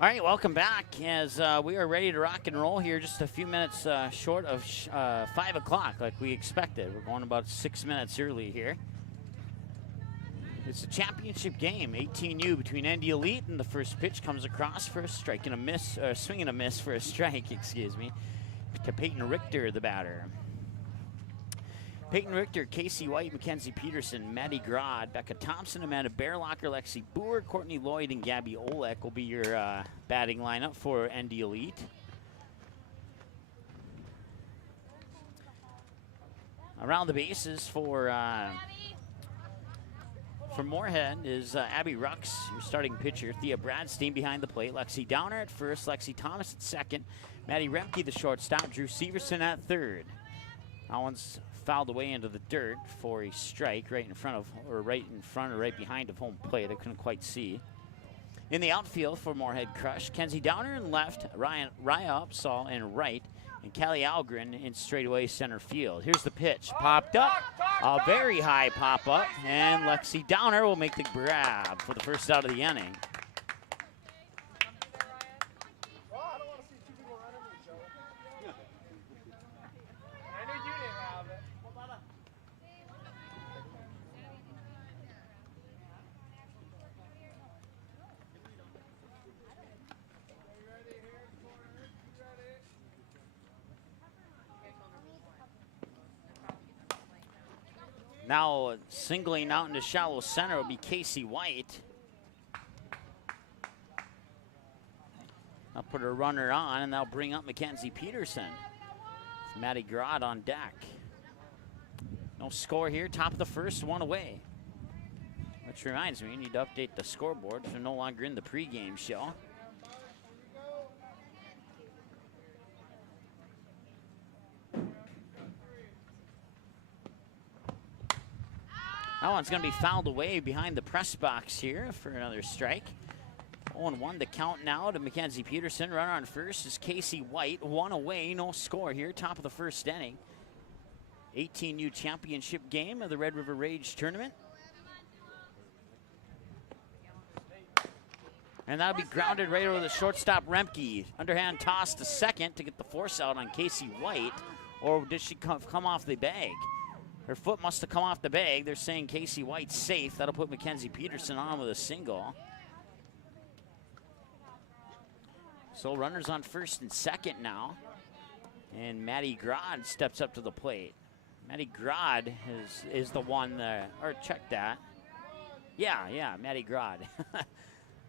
All right, welcome back as we are ready to rock and roll here, just a few minutes short of 5 o'clock like we expected. We're going about 6 minutes early here. It's a championship game, 18U between ND Elite, and the first pitch comes across for a strike and a miss, swing and a miss for a strike, excuse me, to Peyton Richter, the batter. Peyton Richter, Casey White, Mackenzie Peterson, Maddie Grod, Becca Thompson, Amanda Bearlocker, Lexi Boer, Courtney Lloyd, and Gabby Olek will be your batting lineup for ND Elite. Around the bases for Moorhead is Abby Rux, your starting pitcher. Thea Bradstein behind the plate. Lexi Downer at first. Lexi Thomas at second. Maddie Remke, the shortstop. Drew Severson at third. That one's fouled away into the dirt for a strike right in front or right behind of home plate. I couldn't quite see. In the outfield for Moorhead Crush, Kenzie Downer in left, Raya Upsall in right, and Callie Algren in straightaway center field. Here's the pitch. Popped up. A very high pop up, and Lexi Downer will make the grab for the first out of the inning. Now singling out into shallow center will be Casey White. I'll put a runner on, and they'll bring up Mackenzie Peterson. Maddie Grod on deck. No score here. Top of the first, one away. Which reminds me, you need to update the scoreboard. They're no longer in the pregame show. That one's going to be fouled away behind the press box here for another strike. 0-1 the count now to Mackenzie Peterson. Runner on first is Casey White. One away, no score here. Top of the first inning. 18U championship game of the Red River Rage tournament. And that'll be grounded right over the shortstop Remke. Underhand toss to second to get the force out on Casey White. Or did she come off the bag? Her foot must have come off the bag. They're saying Casey White's safe. That'll put Mackenzie Peterson on with a single. So runners on first and second now. And Maddie Grod steps up to the plate. Maddie Grod is the one, or check that. Yeah, Maddie Grod. I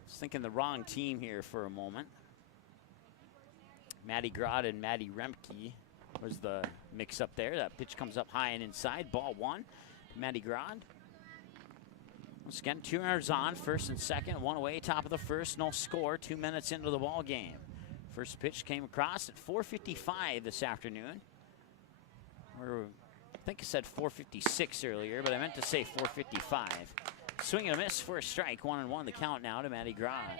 was thinking the wrong team here for a moment. Maddie Grod and Maddie Remke was the mix up there. That pitch comes up high and inside. Ball one. Maddie Grod. Once again, 2 runners on, first and second. One away, top of the first. No score. 2 minutes into the ball game. First pitch came across at 4:55 this afternoon. I think I said 4:56 earlier, but I meant to say 4:55. Swing and a miss for a strike. 1-1 the count now to Maddie Grod.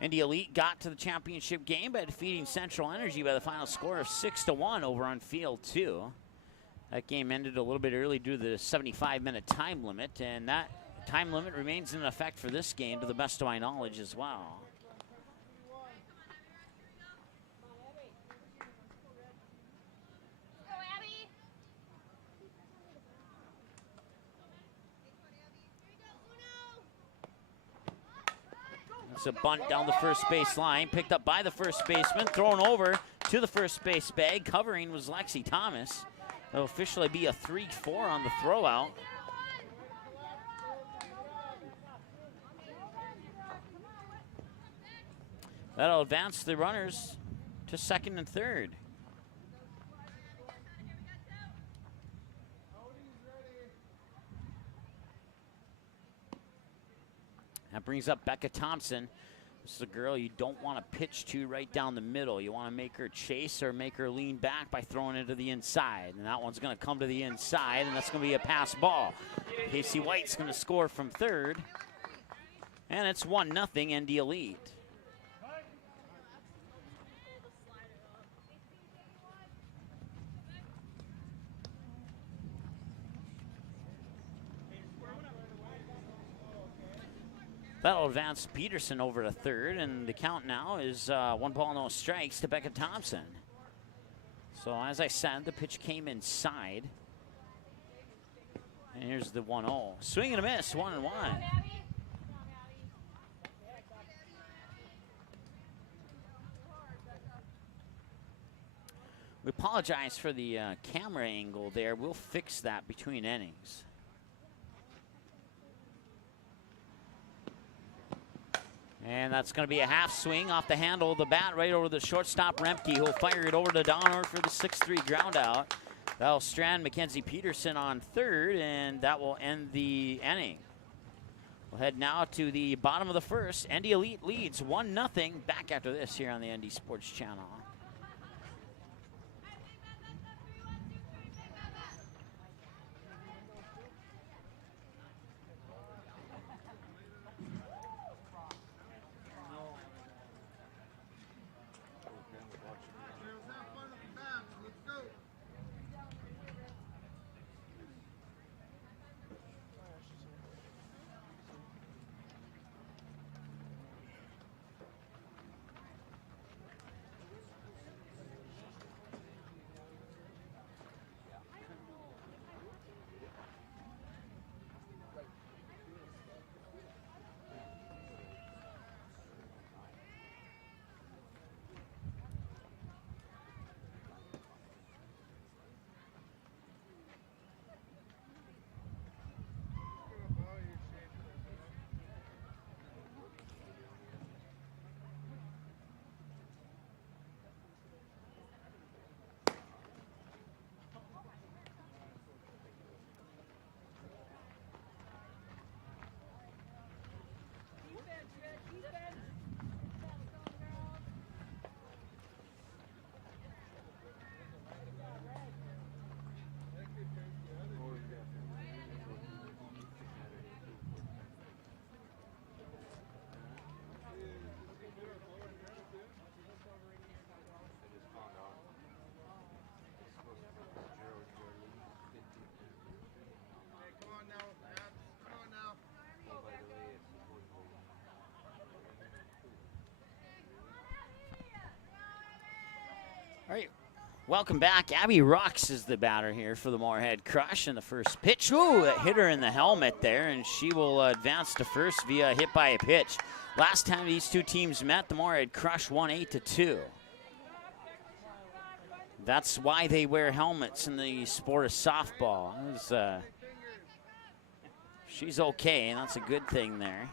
ND Elite got to the championship game by defeating Central Energy by the final score of 6-1 over on field 2. That game ended a little bit early due to the 75-minute time limit, and that time limit remains in effect for this game to the best of my knowledge as well. It's a bunt down the first base line, picked up by the first baseman, thrown over to the first base bag. Covering was Lexi Thomas. It'll officially be a 3-4 on the throw out. That'll advance the runners to second and third. That brings up Becca Thompson. This is a girl you don't want to pitch to right down the middle. You want to make her chase or make her lean back by throwing it to the inside. And that one's going to come to the inside, and that's going to be a pass ball. Casey White's going to score from third. And it's 1-0 ND Elite. That'll advance Peterson over to third, and the count now is 1 ball, no strikes to Becca Thompson. So as I said, the pitch came inside. And here's the 1-0. Swing and a miss, 1-1. We apologize for the camera angle there. We'll fix that between innings. And that's going to be a half swing off the handle of the bat right over the shortstop Remke, who'll fire it over to Donner for the 6-3 ground out. That'll strand Mackenzie Peterson on third, and that will end the inning. We'll head now to the bottom of the first. ND Elite leads 1-0. Back after this here on the ND Sports Channel. All right, welcome back. Abby Rocks is the batter here for the Moorhead Crush in the first pitch. Ooh, that hit her in the helmet there, and she will advance to first via a hit by a pitch. Last time these two teams met, the Moorhead Crush won 8-2. That's why they wear helmets in the sport of softball. She's okay, and that's a good thing there.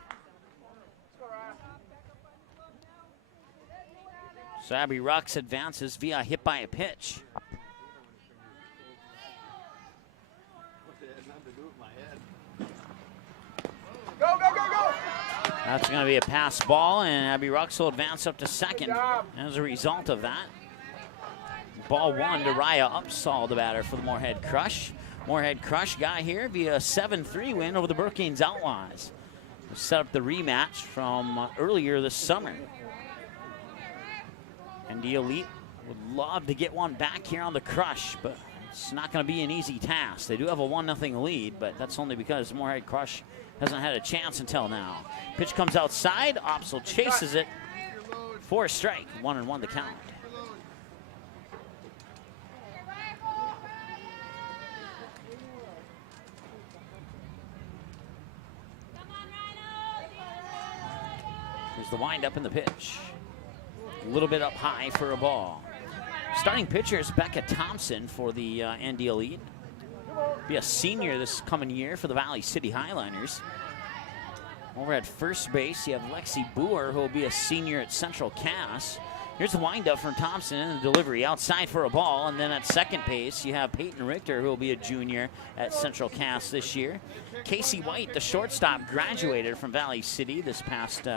So Abby Rocks advances via a hit by a pitch. Go, go, go, go! That's going to be a pass ball, and Abby Rocks will advance up to second as a result of that. Ball one to Raya Upsall, the batter for the Moorhead Crush. Moorhead Crush got here via a 7-3 win over the Brookings Outlaws. We'll set up the rematch from earlier this summer. And the Elite would love to get one back here on the Crush, but it's not going to be an easy task. They do have a 1-0 lead, but that's only because Moorhead Crush hasn't had a chance until now. Pitch comes outside. Opsal chases it for a strike. 1-1 the count. Here's the windup in the pitch. A little bit up high for a ball. Starting pitcher is Becca Thompson for the ND Elite. Be a senior this coming year for the Valley City Highliners. Over at first base, you have Lexi Boer, who will be a senior at Central Cass. Here's the windup from Thompson in the delivery outside for a ball. And then at second base, you have Peyton Richter, who will be a junior at Central Cass this year. Casey White, the shortstop, graduated from Valley City this past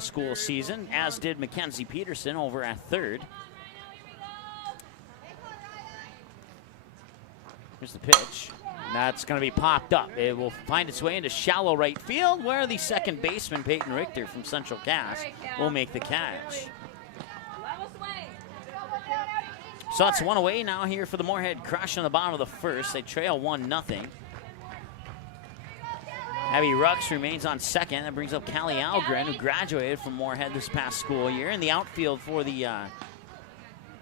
school season, as did Mackenzie Peterson over at third. Here's the pitch. That's going to be popped up. It will find its way into shallow right field, where the second baseman, Peyton Richter from Central Cass, will make the catch. So that's one away now here for the Moorhead Crush on the bottom of the first. They trail 1-0. Abby Rux remains on second. That brings up Callie Algren, who graduated from Moorhead this past school year. In the outfield for the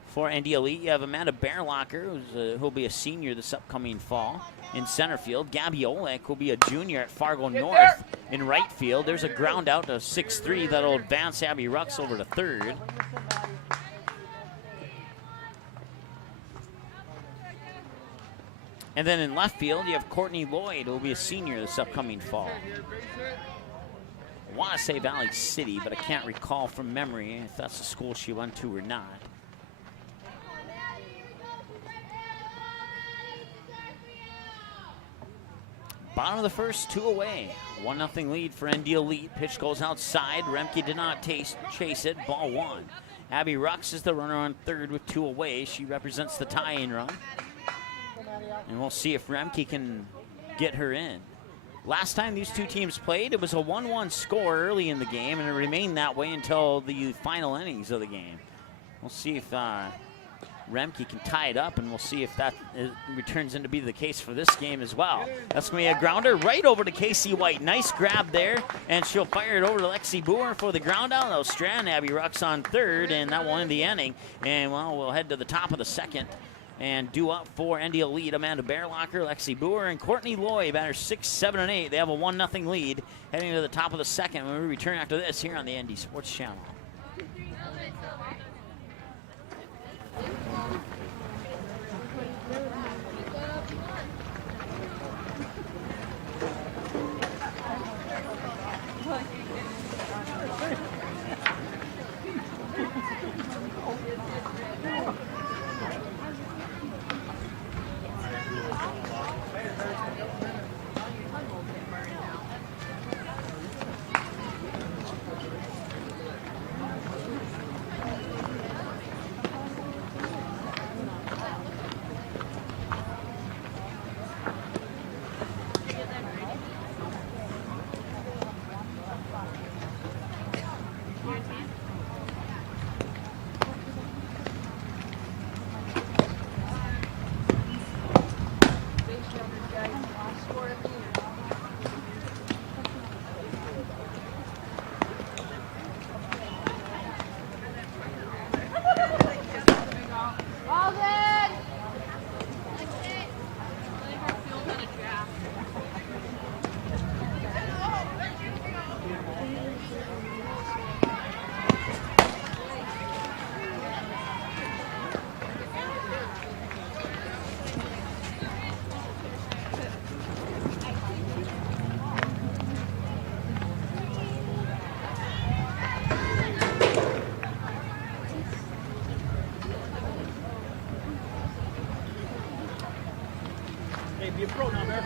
for ND Elite, you have Amanda Bearlocker, who'll be a senior this upcoming fall. In center field, Gabby Olek, who'll be a junior at Fargo North. In right field, there's a ground out to 6'3" that'll advance Abby Rux over to third. And then in left field, you have Courtney Lloyd, who will be a senior this upcoming fall. I want to say Valley City, but I can't recall from memory if that's the school she went to or not. Bottom of the first, 2 away. 1-0 lead for ND Elite. Pitch goes outside. Remke did not chase it. Ball 1. Abby Rux is the runner on third with 2 away. She represents the tie-in run. And we'll see if Remke can get her in. Last time these two teams played, it was a 1-1 score early in the game, and it remained that way until the final innings of the game. We'll see if Remke can tie it up, and we'll see if that returns into be the case for this game as well. That's going to be a grounder right over to Casey White. Nice grab there, and she'll fire it over to Lexi Boer for the ground out. That'll strand Abby Rux on third, and that will end the inning. And, well, we'll head to the top of the second and due up for ND Elite. Amanda Bearlocker, Lexi Boer, and Courtney Loy, batters 6, 7, and 8. They have a 1-0 lead heading to the top of the second when we return after this here on the ND Sports Channel. Be a pro down there.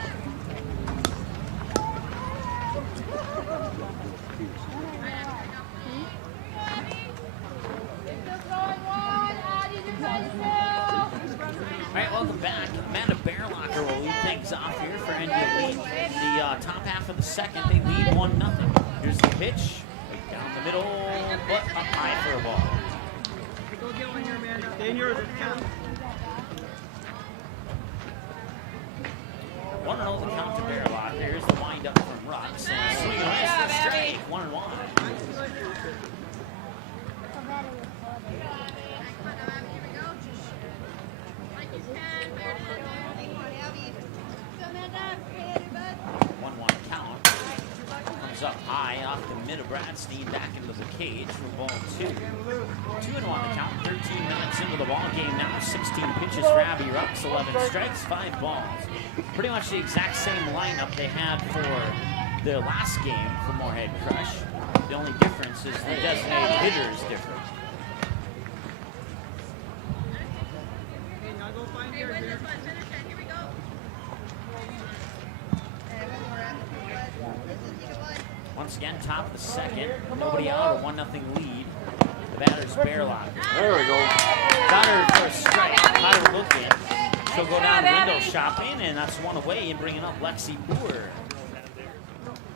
All right, welcome back. Amanda Bearlocker will lead things off here for ND Elite. The top half of the second, they lead 1-0. Here's the pitch. Down the middle, but up high for a ball. Go get one here, man. Stay in yours. 1-0 the count to Bearlocker. Here's the windup from Rux. And swing and a miss for strike. 1-1. Up high off the mid of Bradstein, back into the cage for ball 2. 2-1 the count, 13 minutes into the ball game now. 16 pitches for Abby Rux, 11 strikes, 5 balls. Pretty much the exact same lineup they had for the last game for Moorhead Crush. The only difference is the designated hitter is different. Once again, top of the second. Nobody out, a 1-0 lead. The batter's Bearlocker. There we go. Got her for a strike. Got her looking. She'll go down window shopping, and that's one away and bringing up Lexi Boer.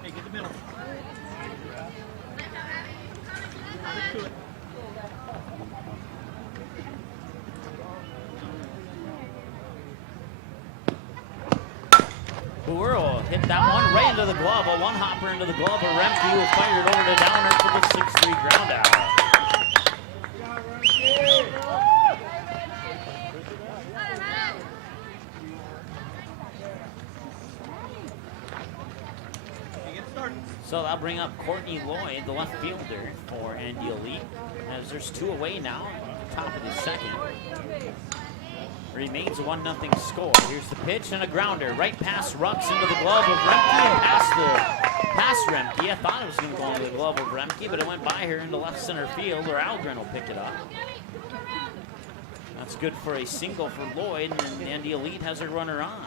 Hey, get the middle. Boer will hit that one right into the glove, a one-hopper into the glove of Remke, who fired over to Downer for the 6-3 ground out. So that'll bring up Courtney Lloyd, the left fielder for ND Elite, as there's 2 away now, top of the second. Remains a 1-0 score. Here's the pitch and a grounder right past Rux into the glove of Remke and past Remke. I thought it was going to go into the glove of Remke, but it went by her into left center field, or Algren will pick it up. That's good for a single for Lloyd, and ND Elite has her runner on.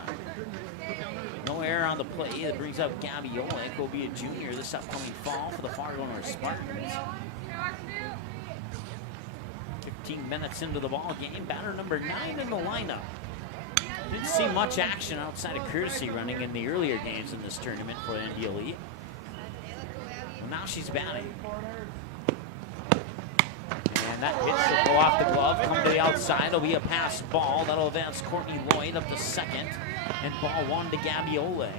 No error on the play. That brings up Gabby Oleg, who will be a junior this upcoming fall for the Fargo North Spartans. 15 minutes into the ball game. Batter number 9 in the lineup. Didn't see much action outside of courtesy running in the earlier games in this tournament for ND Elite. Well, now she's batting. And that pitch will go off the glove, come to the outside. It'll be a pass ball. That'll advance Courtney Lloyd up to second. And ball 1 to Gabby Oleg.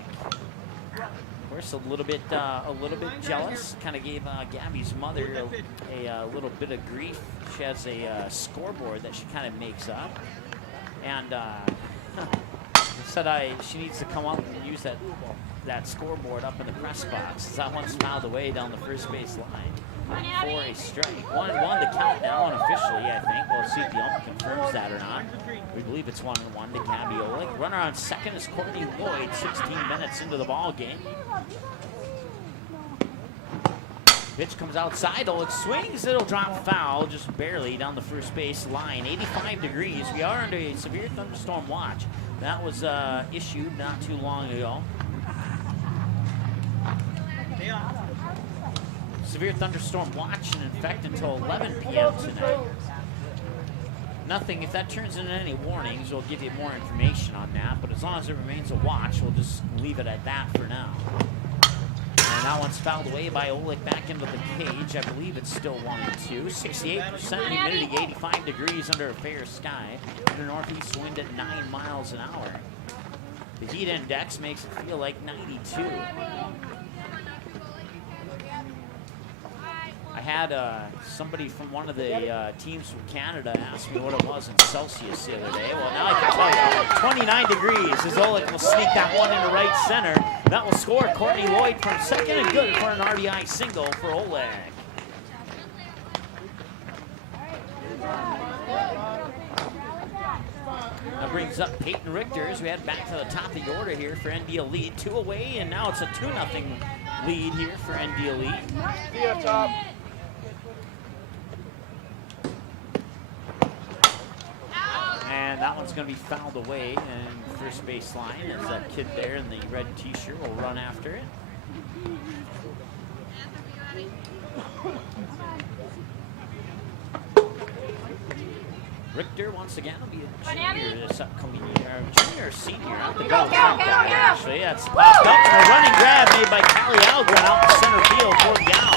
Of course, a little bit jealous. Kind of gave Gabby's mother a little bit of grief. She has a scoreboard that she kind of makes up, and said she needs to come up and use that scoreboard up in the press box. That one's fouled away down the first base line for a strike. 1-1 to count now, unofficially, I think. We'll see if the ump confirms that or not. We believe it's 1-1 to Gabby Oleg. Runner on second is Courtney Lloyd, 16 minutes into the ball game. Pitch comes outside, Oleg swings, it'll drop foul just barely down the first base line. 85 degrees, we are under a severe thunderstorm watch. That was issued not too long ago. Severe thunderstorm watch in effect until 11 p.m. tonight. Nothing, if that turns into any warnings, we'll give you more information on that, but as long as it remains a watch, we'll just leave it at that for now. And that one's fouled away by Oleg back into the cage. I believe it's still 1-2. 68% humidity, 85 degrees under a fair sky. The northeast wind at 9 miles an hour. The heat index makes it feel like 92. I had somebody from one of the teams from Canada ask me what it was in Celsius the other day. Well, now I can tell you, 29 degrees as Oleg will sneak that one into right center. That will score Courtney Lloyd from second, and good for an RBI single for Oleg. That brings up Peyton Richter as we head back to the top of the order here for ND Elite. 2 away, and now it's a 2-0 lead here for ND Elite. See ya, top. And that one's going to be fouled away in first base line as that kid there in the red t-shirt will run after it. Richter once again will be a junior this upcoming year. Junior or senior? I think actually. That's popped up and a running grab made by Callie Algren out in center field for Gow.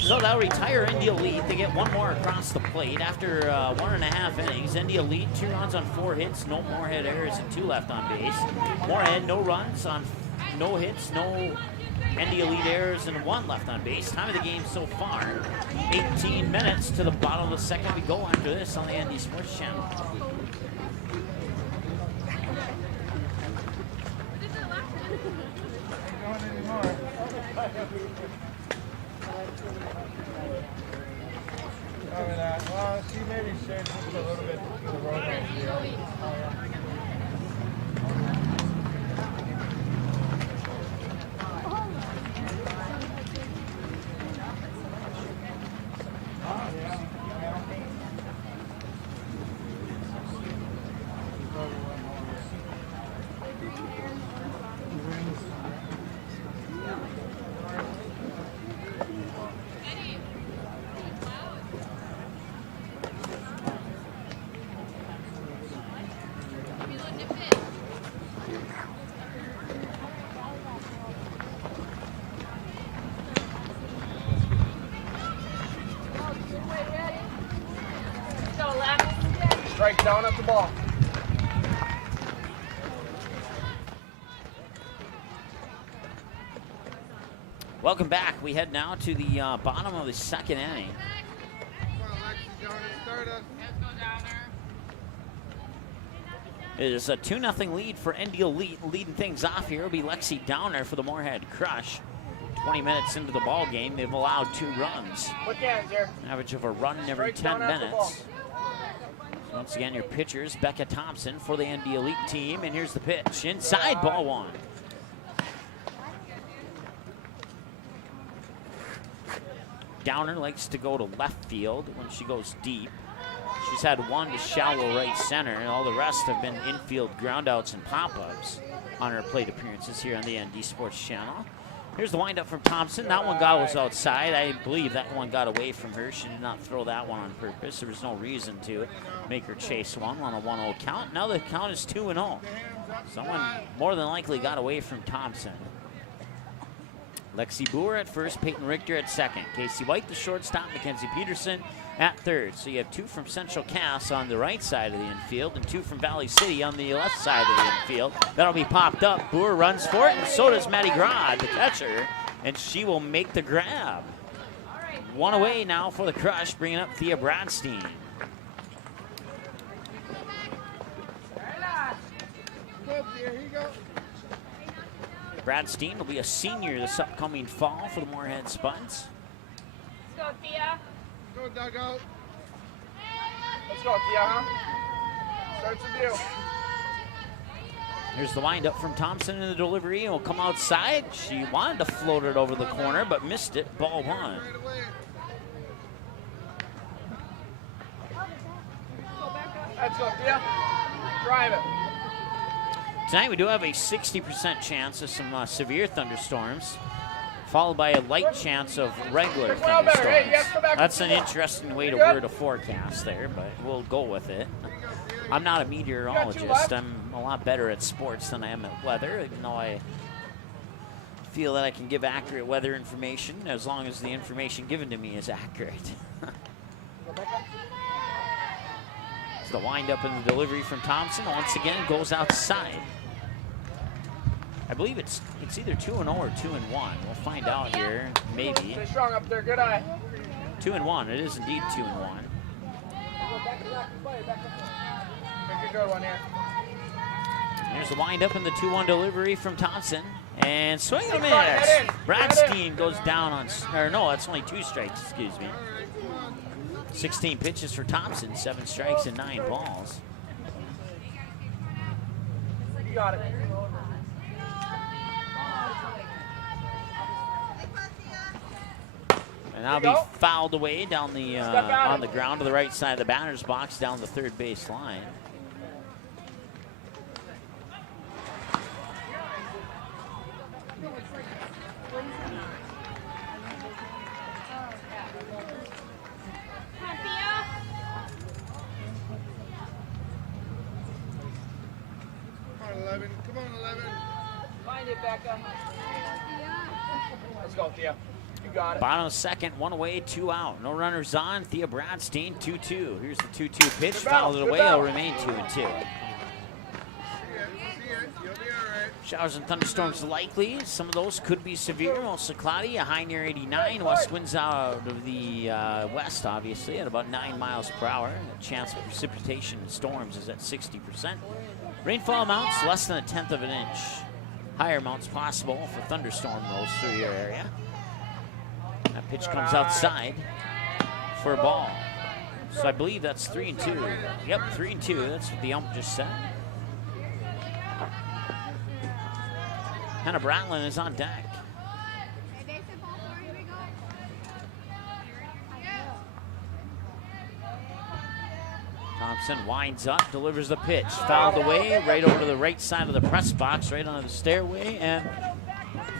So that'll retire ND Elite. They get one more across the plate after 1.5 innings. ND Elite, 2 runs on 4 hits, no Moorhead errors, and 2 left on base. Moorhead, no runs on no hits, no ND Elite errors, and 1 left on base. Time of the game so far, 18 minutes to the bottom of the second. We go after this on the ND Sports Channel. Well, she maybe shared just a little bit to the road here. Strike down at the ball. Welcome back. We head now to the bottom of the second inning. It is a 2-0 lead for ND Elite. Leading things off here will be Lexi Downer for the Moorhead Crush. 20 minutes into the ball game, they've allowed 2 runs. An average of a run every 10 minutes. Once again, your pitchers, Becca Thompson for the ND Elite team. And here's the pitch. Inside, ball 1. Downer likes to go to left field when she goes deep. She's had 1 to shallow right center, and all the rest have been infield groundouts and pop-ups on her plate appearances here on the ND Sports Channel. Here's the windup from Thompson. That one was outside. I believe that one got away from her. She did not throw that one on purpose. There was no reason to make her chase one on a 1-0 count. Now the count is 2-0. Someone more than likely got away from Thompson. Lexi Boer at first, Peyton Richter at second. Casey White, the shortstop, Mackenzie Peterson at third. So you have 2 from Central Cass on the right side of the infield and 2 from Valley City on the left side of the infield. That'll be popped up. Boer runs for it, and so does Maddie Grod, the catcher, and she will make the grab. 1 away now for the Crush, bringing up Thea Bradstein. Bradstein will be a senior this upcoming fall for the Moorhead Spuds. Let's go, Thea. Go, dugout. Let's go, Thea, huh? Starts with you. Here's the windup from Thompson in the delivery, and will come outside. She wanted to float it over the corner, but missed it. Ball 1. Let's go, Thea. Drive it. Tonight we do have a 60% chance of some severe thunderstorms, followed by a light chance of regular thunderstorms. That's an interesting way to word a forecast there, but we'll go with it. I'm not a meteorologist. I'm a lot better at sports than I am at weather, even though I feel that I can give accurate weather information as long as the information given to me is accurate. It's the windup and the delivery from Thompson. Once again, goes outside. I believe it's either 2-0 or 2-1. We'll find out here, maybe. Stay strong up there, good eye. 2-1. It is indeed 2-1. Make a good one here. Here's the windup and the 2-1 delivery from Thompson. And swing and a miss. Bradstein goes down on, or no, that's only 2 strikes, excuse me. 16 pitches for Thompson, 7 strikes and 9 balls. You got it. And that'll be fouled away down the on the ground to the right side of the batter's box, down the third base line. Come on, 11. Come on, 11. Find it, Becca. Let's go, Thea. You got it. Bottom of second, 1 away, 2 out. No runners on. Thea Bradstein, 2-2. Here's the 2-2 pitch. Fouled it away. It'll remain 2-2. See it. You'll be all right. Showers and thunderstorms likely. Some of those could be severe, mostly cloudy. A high near 89. West winds out of the west, obviously, at about 9 miles per hour. The chance of precipitation and storms is at 60%. Rainfall amounts less than 1/10 of an inch. Higher amounts possible for thunderstorm rolls through your area. That pitch comes outside for a ball. So I believe that's 3-2. Yep, 3-2. That's what the ump just said. Hannah Bratlin is on deck. Thompson winds up, delivers the pitch. Fouled away, right over to the right side of the press box, right onto the stairway, and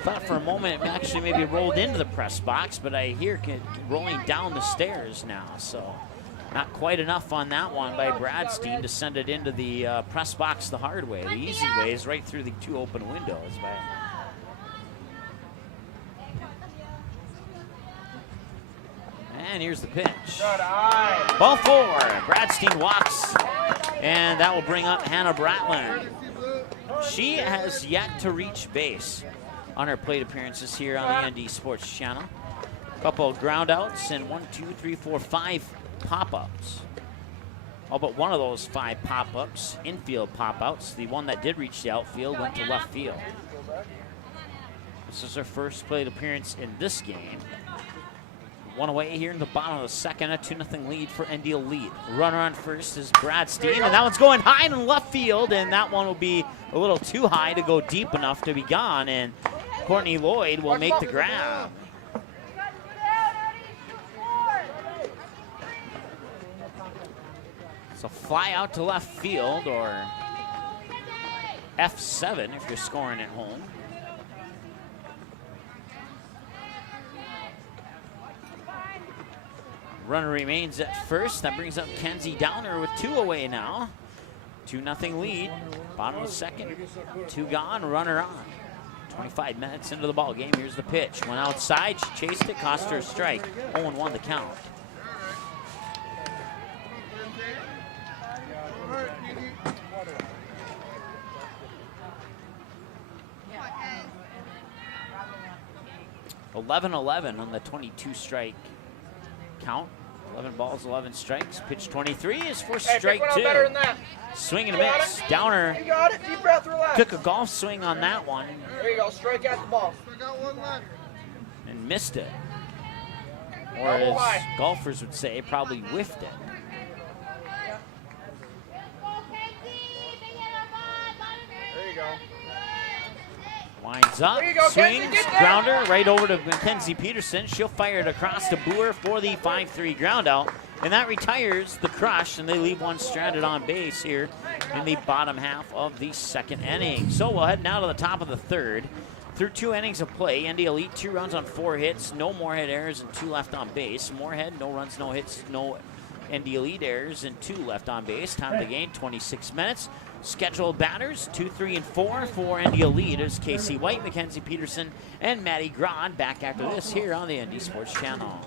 thought for a moment it actually maybe rolled into the press box, but I hear it rolling down the stairs now, so not quite enough on that one by Bradstein to send it into the press box the hard way. The easy way is right through the 2 open windows. And here's the pitch. Ball 4. Bradstein walks, and that will bring up Hannah Bratlin. She has yet to reach base. on our plate appearances here on the ND Sports Channel. A couple of ground outs and 1, 2, 3, 4, 5 pop-ups. All but one of those 5 pop-ups, infield pop-outs. The one that did reach the outfield went to left field. This is their first plate appearance in this game. One away here in the bottom of the second, a 2-0 lead for ND Elite. Runner on first is Brad Steen, and that one's going high in left field, and that one will be a little too high to go deep enough to be gone, and Courtney Lloyd will make the grab. So fly out to left field, or F7 if you're scoring at home. Runner remains at first. That brings up Kenzie Downer with 2 away now. 2-0 lead. Bottom of the second. 2 gone. Runner on. 25 minutes into the ball game. Here's the pitch. Went outside. She chased it. Cost her a strike. 0-1 the count. .11 on the 22 strike count. 11 balls, 11 strikes. Pitch 23 is for strike 2. Swing and a miss. Downer You got it. Deep breath, relax. took a golf swing on that one There you go. Strike out the ball. and missed it. Or as golfers would say, probably whiffed it. There you go. Winds up, There you go, swings, Kenzie, get there. grounder right over to Mackenzie Peterson. She'll fire it across to Boer for the 5-3 ground out. And that retires the crush, and they leave one stranded on base here in the bottom half of the second inning. So we'll head now to the top of the third. Through 2 innings of play, ND Elite 2 runs on 4 hits, no Moorhead errors, and 2 left on base. Moorhead, no runs, no hits, no ND Elite errors, and 2 left on base. Time of the game, 26 minutes. Scheduled batters, 2, 3, and 4 for ND Elite is Casey White, Mackenzie Peterson, and Maddie Grod. Back after this here on the ND Sports Channel.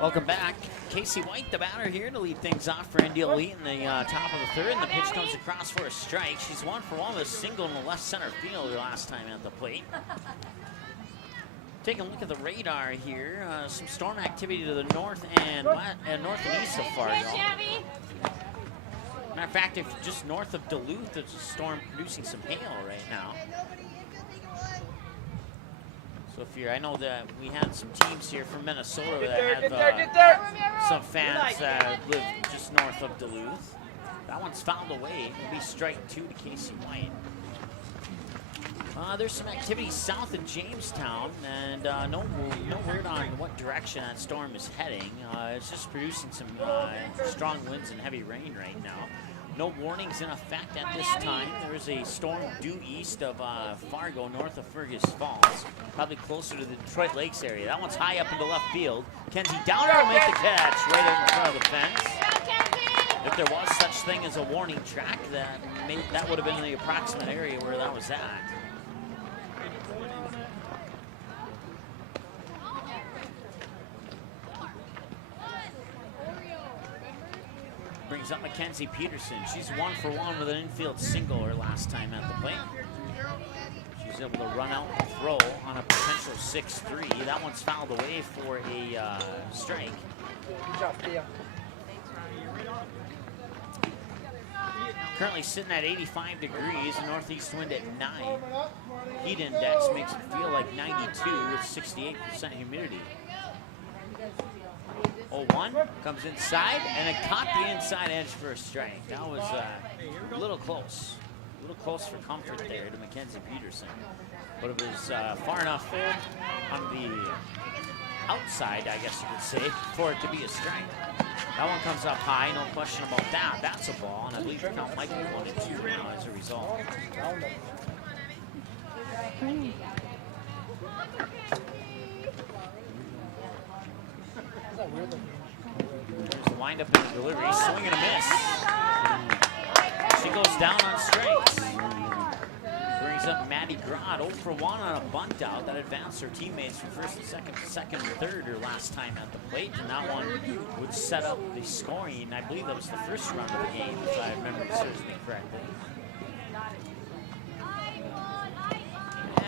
Welcome back. Casey White, the batter here to lead things off for ND Elite in the top of the third. And the pitch comes across for a strike. She's 1 for 1 with a single in the left center field her last time at the plate. Taking a look at the radar here. Some storm activity to the north and north and east of Fargo. Matter of fact, if just north of Duluth, there's a storm producing some hail right now. So if you're, I know that we had some teams here from Minnesota that have some fans that live just north of Duluth. That one's fouled away. It'll be strike 2 to Casey White. There's some activity south of Jamestown, and no word on what direction that storm is heading. It's just producing some strong winds and heavy rain right now. No warnings in effect at this time. There is a storm due east of Fargo, north of Fergus Falls, probably closer to the Detroit Lakes area. That one's high up into left field. Kenzie Downer will make the catch right in front of the fence. If there was such thing as a warning track, that would have been the approximate area where that was at. Brings up Mackenzie Peterson. She's 1 for 1 with an infield single her last time at the plate. She's able to run out and throw on a potential 6-3. That one's fouled away for a strike. Good job, Thea. Currently sitting at 85 degrees, northeast wind at 9. Heat index makes it feel like 92 with 68% humidity. 0-1 comes inside, and it caught the inside edge for a strike. That was a little close. A little close for comfort there to Mackenzie Peterson. But it was far enough on the outside, I guess you could say, for it to be a strike. That one comes up high, no question about that. That's a ball, and I believe the count might be 1-2 now as a result. There's the windup in the delivery, swing and a miss. She goes down on strikes. Brings up Maddie Grod, 0 for 1 on a bunt out that advanced her teammates from first and second and third her last time at the plate, and that one would set up the scoring. I believe that was the first run of the game, if I remember serves me correctly.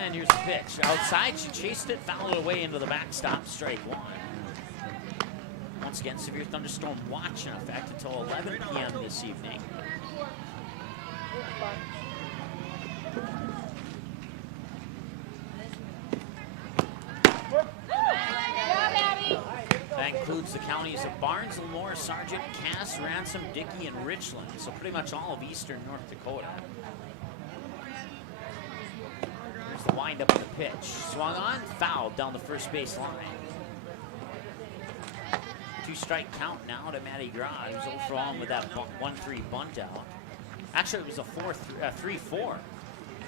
And here's the pitch. Outside, she chased it, fouled it away into the backstop, strike 1. Once again, severe thunderstorm watch in effect until 11 p.m. this evening. That includes the counties of Barnes, Lemoore, Sargent, Cass, Ransom, Dickey, and Richland. So pretty much all of eastern North Dakota. There's the windup of the pitch. Swung on, fouled down the first base line. 2-strike count now to Maddie Grod, who's 0 for 1 with that 1-3 bunt out. Actually, it was a 3-4.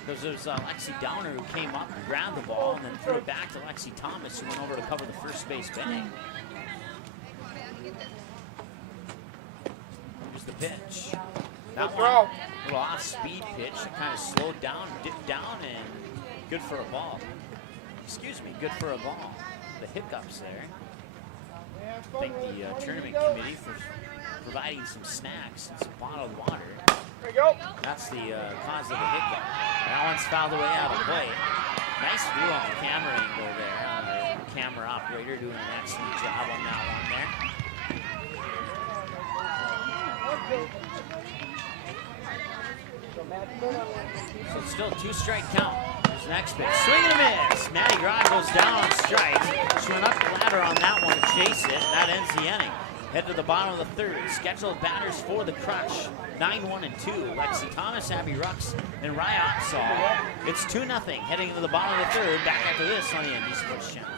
Because there's Lexi Downer who came up and grabbed the ball and then threw it back to Lexi Thomas, who went over to cover the first base bag. Here's the pitch. That one, a little off-speed pitch. It kind of slowed down, dipped down, and good for a ball. Excuse me, good for a ball. The hiccups there. Thank the tournament committee for providing some snacks and some bottled water. There you go. That's the cause of the hiccup. That one's fouled away out of play. Nice view on the camera angle there. The camera operator doing an excellent job on that one there. So it's still a 2-strike count. Here's the next pitch. Swing and a miss. Maddie Grod goes down on strike. She went up the ladder on that one to chase it, and that ends the inning. Head to the bottom of the third. Scheduled batters for the crush. 9-1 and 2. Lexi Thomas, Abby Rux, and Rya Oxall. It's 2-0 heading into the bottom of the third. Back after this on the ND Sports Channel.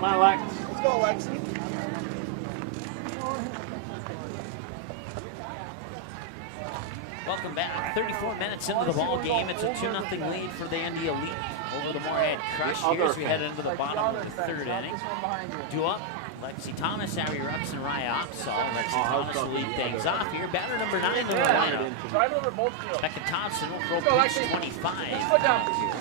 Come on, Lex. Let's go, Lexi. Welcome back. 34 minutes into the ball game. It's a 2-0 lead for the Indy Elite over the Moorhead Crush here as we head into the bottom of the third inning. Due up, Lexi Thomas, Abby Rux, and Raya Opsahl. Lexi Thomas will lead things off here. Batter number 9 in the lineup. Becca Thompson will throw pitch 25 out here.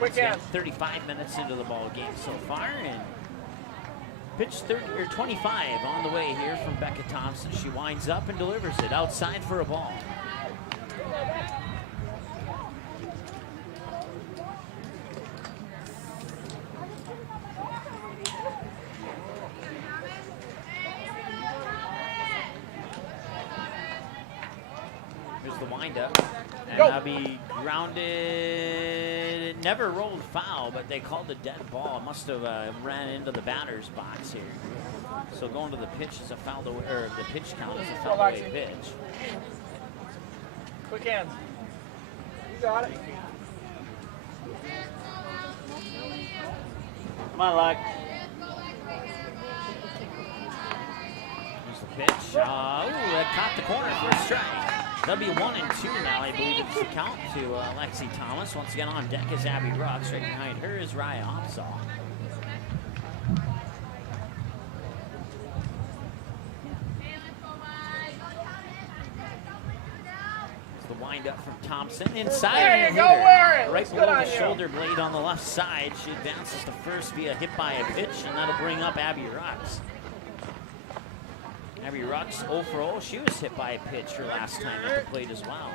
Quick hands. 35 minutes into the ball game so far, and pitch 25 on the way here from Becca Thompson. She winds up and delivers it outside for a ball. Here's the windup. And that'll be grounded. It never rolled foul, but they called a dead ball. It must have ran into the batter's box here. So going to the pitch is a foul away, or the pitch count is a foul away pitch. Quick hands. You got it. Come on, Lex. Here's the pitch. That caught the corner for a strike. That'll be 1 and 2 now, I believe it's the count to Lexi Thomas. Once again on deck is Abby Rux. Right behind her is Raya Opsahl. It's the wind up from Thompson. Inside. There you go, Warren. Right below the shoulder blade on the left side. She advances to first via hit by a pitch, and that'll bring up Abby Rux. Abby Rux 0 for 0. She was hit by a pitch her last time at the plate as well.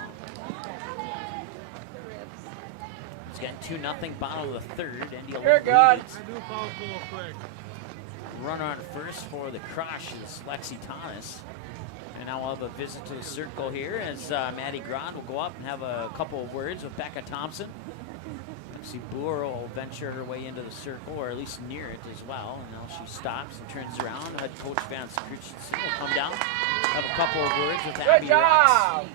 It's getting 2-0 bottom of the third. Indy leads. Runner on first for the Crush is Lexi Thomas. And now we'll have a visit to the circle here as Maddie Grod will go up and have a couple of words with Becca Thompson. Lexi Boer will venture her way into the circle, or at least near it as well. And now she stops and turns around. Head coach Van Christensen will come down, have a couple of words with Abby Rux.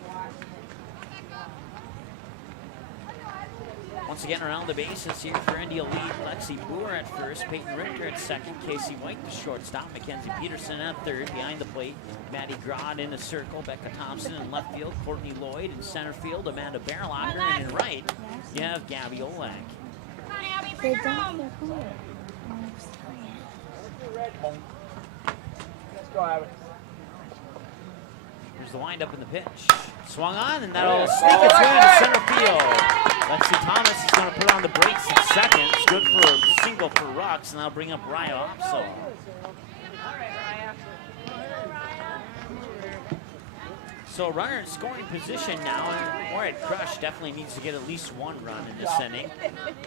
Once again, around the bases here for Indy Elite. Lexi Boer at first, Peyton Richter at second, Casey White the shortstop, Mackenzie Peterson at third. Behind the plate, Maddie Grod in the circle, Becca Thompson in left field, Courtney Lloyd in center field, Amanda Barrelacher, and in right, you have Gabby Olak. They don't look good. Let's go, Abby. Here's the windup in the pitch. Swung on, and that'll sneak its way into center field. Lexi Thomas is going to put on the brakes at second. It's good for a single for Rux, and that'll bring up Raya Opsahl. So runner in scoring position now, and Moorhead Crush definitely needs to get at least one run in this inning,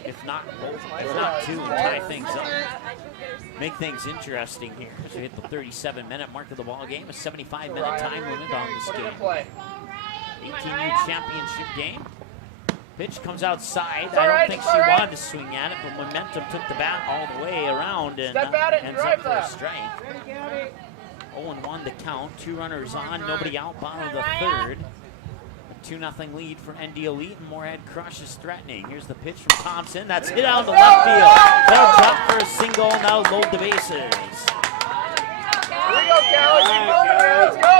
if not both, if not two, and tie things up. Make things interesting here as we hit the 37-minute mark of the ball game. A 75-minute time limit on this game. 18U championship game. Pitch comes outside. I don't think she wanted to swing at it, but momentum took the bat all the way around and ends up for a strike. 0-1 to count. 2 runners on, nobody out, bottom of the third. A 2-0 lead for Indy Elite, and Moorhead Crush is threatening. Here's the pitch from Thompson. That's hit out to left field. That'll drop for a single, and that'll load the bases. Here we go, Callie. Keep moving here. Let's go.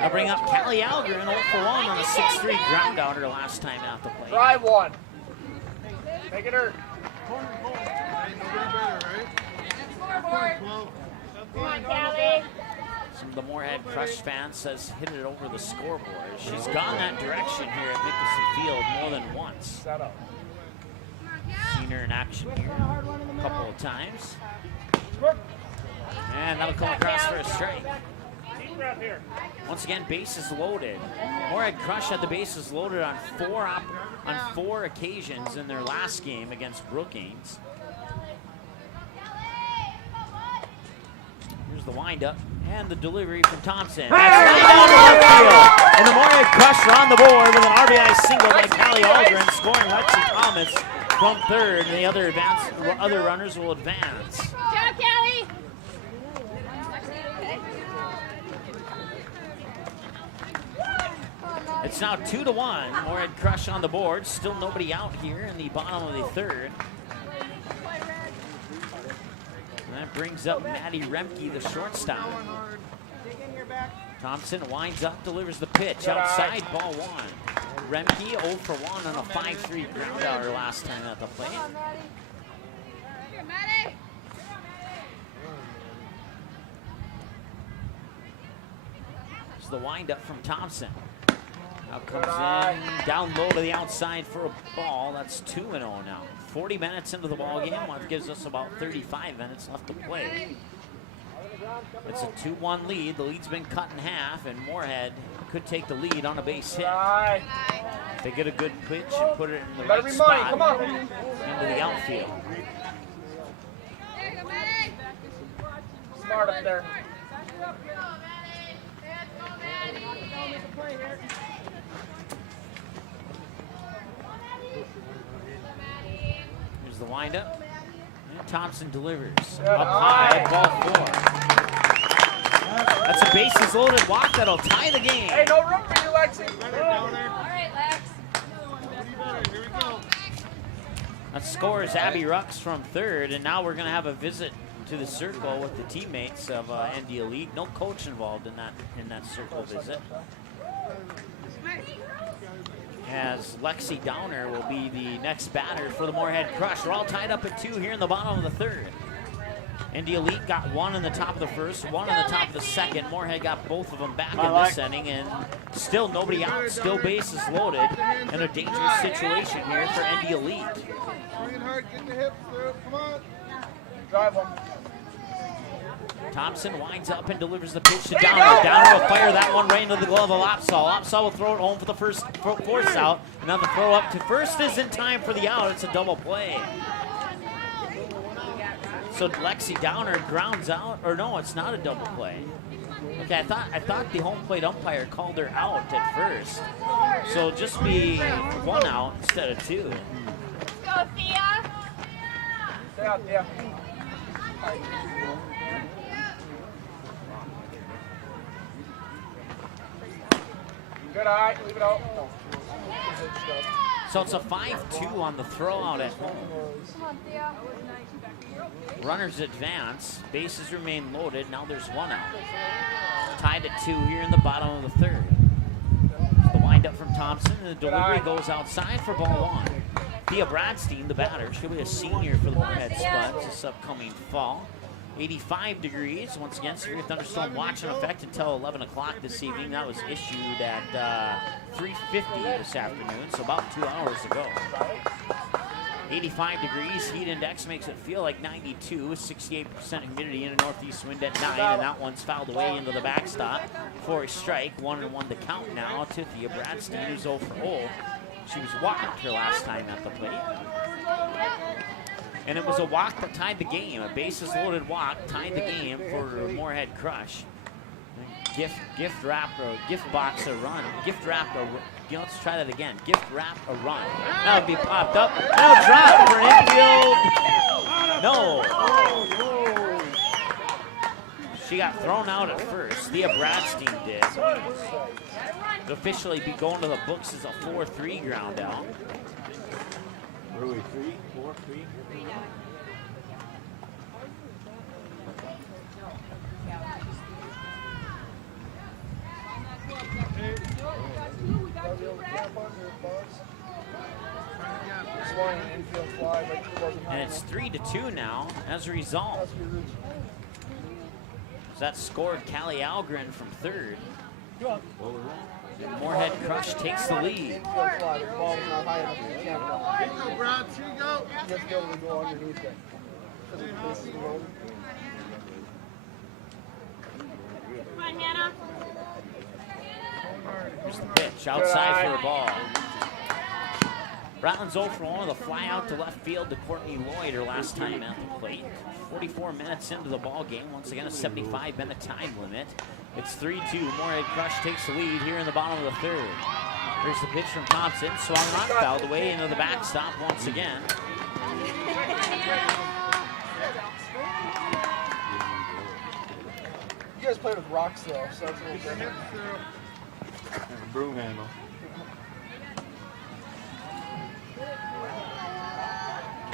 I'll bring up Callie Algren, 0 for 1 on a 6-3 ground out her last time out the plate. Try one. Make it hurt. Come on, Callie. Some of the Moorhead Crush fans says hit it over the scoreboard. She's gone that direction here at Nicholson Field more than once. Set up. Seen her in action here a couple of times. And that'll come across for a strike. Once again, bases loaded. Moorhead Crush had the bases loaded on four occasions in their last game against Brookings. Here's the windup and the delivery from Thompson. That's line down to left field. And the Moorhead Crush are on the board with an RBI single by Callie Algren, scoring Lexi Thomas from third, and the other runners will advance. Go, Callie. It's now 2-1. Moorhead Crush on the board. Still nobody out here in the bottom of the third. And that brings up Maddie Remke, the shortstop. Thompson winds up, delivers the pitch. Outside, ball one. Remke 0 for 1 on a 5-3 ground out last time at the plate. There's the windup from Thompson. Now comes in, down low to the outside for a ball. That's 2-0 now. 40 minutes into the ball game. That gives us about 35 minutes left to play. It's a 2-1 lead. The lead's been cut in half, and Moorhead could take the lead on a base hit. If they get a good pitch and put it in the right spot into the outfield. Smart up there. Here's the windup. And Thompson delivers. Up high, ball 4. That's a bases loaded walk that'll tie the game. Hey, no room for you, Lexi. All right, Lex. Here we go. That scores Abby Rux from third, and now we're going to have a visit to the circle with the teammates of ND Elite. No coach involved in that circle visit. As Lexi Downer will be the next batter for the Moorhead Crush. They're all tied up at 2 here in the bottom of the third. ND Elite got 1 in the top of the first, 1 in the top of the second. Moorhead got both of them back in this inning, and still nobody out, still bases loaded, and a dangerous situation here for ND Elite. Swinging hard, getting the hips through. Come on. Drive them. Thompson winds up and delivers the pitch to Downer. Downer will fire that one right into the glove of Lopsaw. Lopsaw will throw it home for the force out. And now the throw up to first is in time for the out. It's a double play. So Lexi Downer grounds out, or no, it's not a double play. Okay, I thought the home plate umpire called her out at first. So it'll just be 1 out instead of 2. Go, Thea. Stay out, Thea. Good eye, leave it out. So it's a 5-2 on the throw out at home. Come on, Thea. Runners advance, bases remain loaded, now there's 1 out. Tied at 2 here in the bottom of the third. The windup from Thompson, and the delivery goes outside for ball 1. Thea Bradstein, the batter, she'll be a senior for the Moorhead Spuds this upcoming fall. 85 degrees, once again, severe thunderstorm watch in effect until 11 o'clock this evening. That was issued at 3:50 this afternoon, so about 2 hours ago. 85 degrees, heat index makes it feel like 92, 68% humidity and a northeast wind at 9, and that one's fouled away into the backstop for a strike. 1-1 to count now to Thea Bradstein, who's 0 for 0. She was walked her last time at the plate. And it was a walk that tied the game. A bases loaded walk tied the game for Moorhead Crush. Gift wrap or gift box a run. Gift wrap a run. Let's try that again. Gift wrap a run. That would be popped up. Now drop for an infield. No. She got thrown out at first. Thea Bradstein did. It'll officially be going to the books as a 4-3 ground out. Really, 3, 4, 3. And it's 3-2 now as a result. That scored Callie Algren from third. Moorhead Crush takes the lead. Come on, Hannah. Here's the pitch outside for a ball. Rattlin's 0 for 1 with a fly out to left field to Courtney Lloyd her last time at the plate. 44 minutes into the ball game. Once again, a 75-minute time limit. It's 3-2. Moorhead Crush takes the lead here in the bottom of the third. Here's the pitch from Thompson. Swung not fouled away into the backstop once again. You guys played with rocks though, so it's a little different. Broom handle.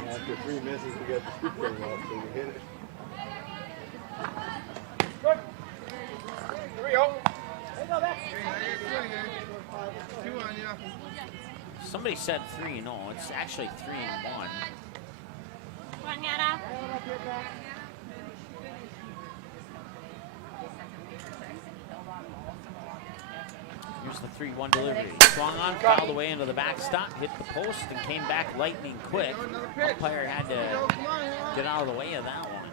After 3 misses, we got the scoop thing off, so we hit it. Two on you. Somebody said 3. No, it's actually 3 and 1. Come on, Hannah. Here's the 3-1 delivery. Swung on, fouled away into the backstop, hit the post, and came back lightning quick. Umpire had to get out of the way of that one.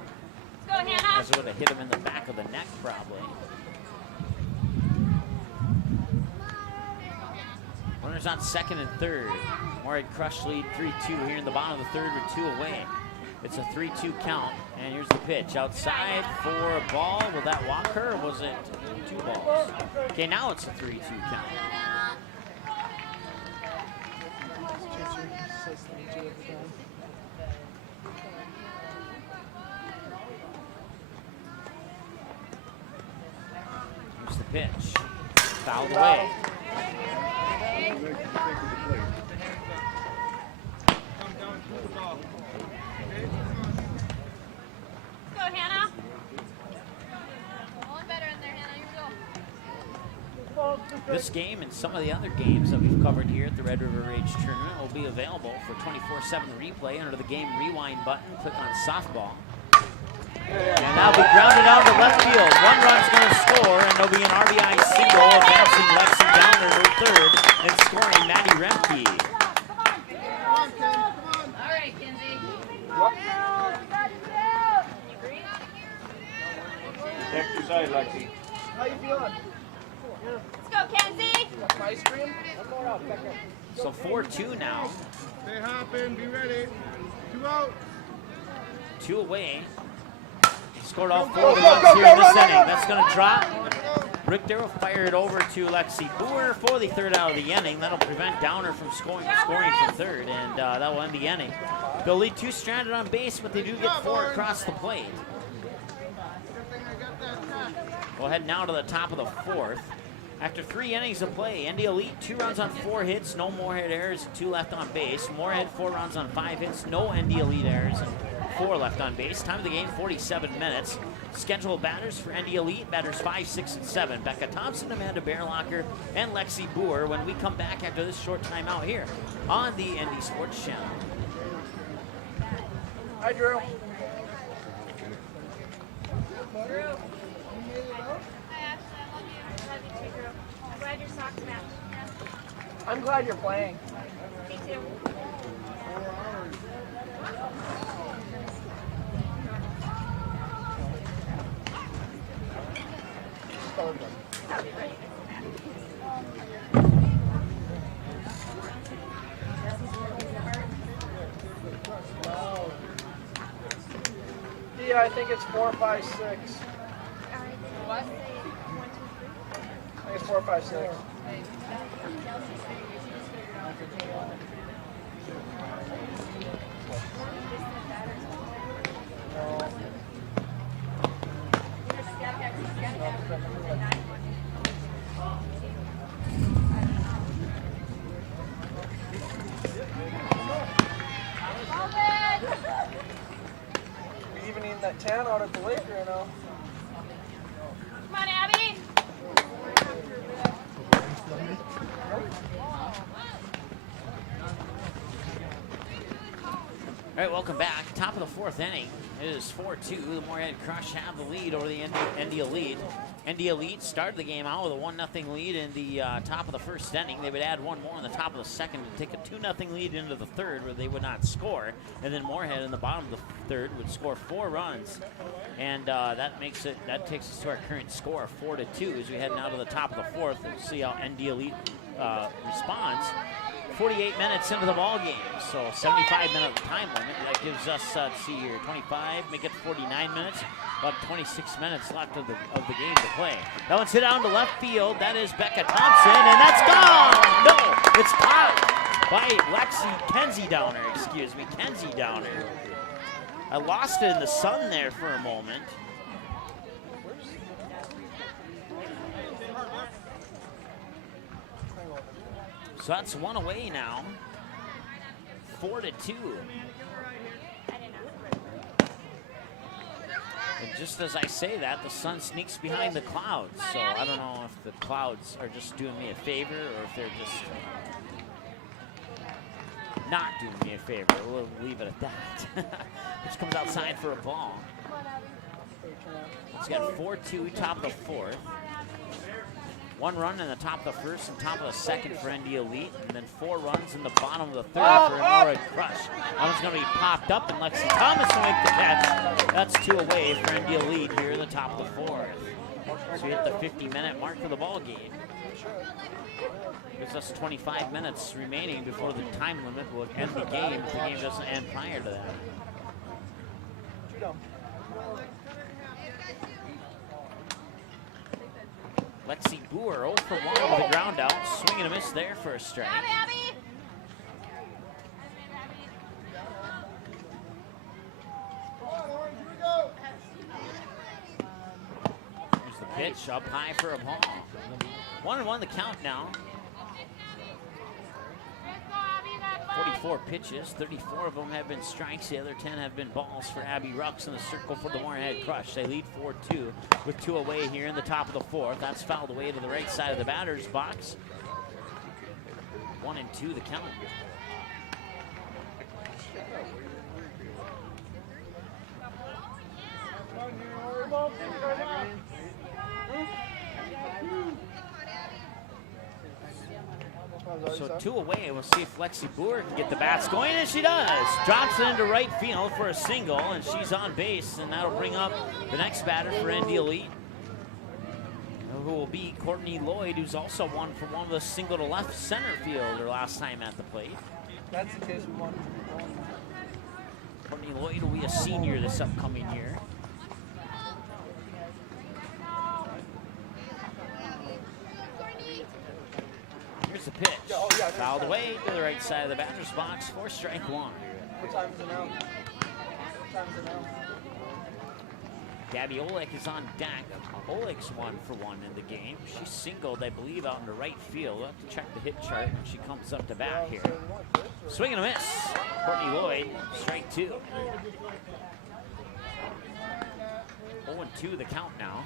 Let's go, Hannah. As it would have hit him in the back of the neck, probably. Runners on second and third. Moorhead Crush lead 3-2 here in the bottom of the third with 2 away. It's a 3-2 count, and here's the pitch. Outside for a ball. Will that walk her, or was it 2 balls? Okay, now it's a 3-2 count. Here's the pitch. Fouled away. Go, Hannah. One better in there, Hannah. Here we go. This game and some of the other games that we've covered here at the Red River Rage Tournament will be available for 24/7 replay under the game rewind button. Click on softball. And that'll be grounded out to left field. 1 run's going to score, and there'll be an RBI single, advancing Lexi Downer to third and scoring Maddie Remke. All right, Kinsey. Check your side, Lexi. How you feeling? Let's go, Kenzie. Ice cream? So 4-2 now. Stay hopping, be ready. 2 out. 2 away. Scored all 4 of the runs here in this inning. That's going to drop. Richter will fire it over to Lexi Boer for the 3rd out of the inning. That'll prevent Downer from scoring from third, and that will end the inning. They'll lead 2 stranded on base, but they do get 4 across the plate. We'll head now to the top of the 4th. After 3 innings of play, ND Elite 2 runs on 4 hits, no Moorhead errors, 2 left on base. Moorhead 4 runs on 5 hits, no ND Elite errors, and 4 left on base. Time of the game, 47 minutes. Scheduled batters for ND Elite, batters 5, 6, and 7. Becca Thompson, Amanda Bearlocker, and Lexi Boer when we come back after this short timeout here on the ND Sports Channel. Hi, Drew. Hi, Ashley. I love you. I love you too, Drew. I'm glad your socks match. I'm glad you're playing. Me too. Yeah, I think it's 4, 5, 6. What? I think it's 4, 5, 6. We even eating that tan out at the lake right now. Come on, Abby. All right, welcome back. Top of the 4th inning. It is 4-2. The Moorhead Crush have the lead over the ND Elite. ND Elite started the game out with a 1-0 lead in the top of the 1st inning. They would add 1 more in the top of the 2nd to take a 2-0 lead into the 3rd, where they would not score. And then Moorhead in the bottom of the 3rd would score 4 runs. And that takes us to our current score of 4-2 as we head now to the top of the 4th. We'll see how ND Elite responds. 48 minutes into the ball game, so 75-minute time limit. That gives us, let's see here, 25, make it 49 minutes. About 26 minutes left of the game to play. That one's hit down to left field. That is Becca Thompson, and that's gone. No, it's caught by Kenzie Downer. I lost it in the sun there for a moment. So that's 1 away now. 4-2. And just as I say that, the sun sneaks behind the clouds. So I don't know if the clouds are just doing me a favor or if they're just not doing me a favor. We'll leave it at that. Which comes outside for a ball. It's got 4-2, top of the fourth. 1 run in the top of the first and top of the second for ND Elite, and then 4 runs in the bottom of the third for a Moorhead Crush. That one's going to be popped up, and Lexi Thomas will make the catch. That's 2 away for ND Elite here in the top of the fourth. So we hit the 50-minute mark of the ball game. Gives us 25 minutes remaining before the time limit will end the game if the game doesn't end prior to that. Lexi Boer 0 for 1 with a ground out. Swing and a miss there for a strike. Here's the pitch up high for a ball. 1-1 the count now. 44 pitches, 34 of them have been strikes, the other 10 have been balls for Abby Rux in the circle for the Moorhead Crush. They lead 4-2 with 2 away here in the top of the fourth. That's fouled away to the right side of the batter's box. 1-2 the count. So 2 away. We'll see if Lexi Boer can get the bats going, and she does. Drops it into right field for a single, and she's on base, and that'll bring up the next batter for ND Elite, who will be Courtney Lloyd, who's also 1 for 1 with a single to left center field her last time at the plate. That's the case we want to be going. Courtney Lloyd will be a senior this upcoming year. Here's the pitch. Fouled away to the right side of the batter's box for strike 1. What time is it now? What time is it now? Gabby Oleg is on deck. Oleg's 1 for 1 in the game. She singled, I believe, out into right field. We'll have to check the hit chart when she comes up to bat here. Swing and a miss. Courtney Lloyd, strike 2. 0-2 the count now.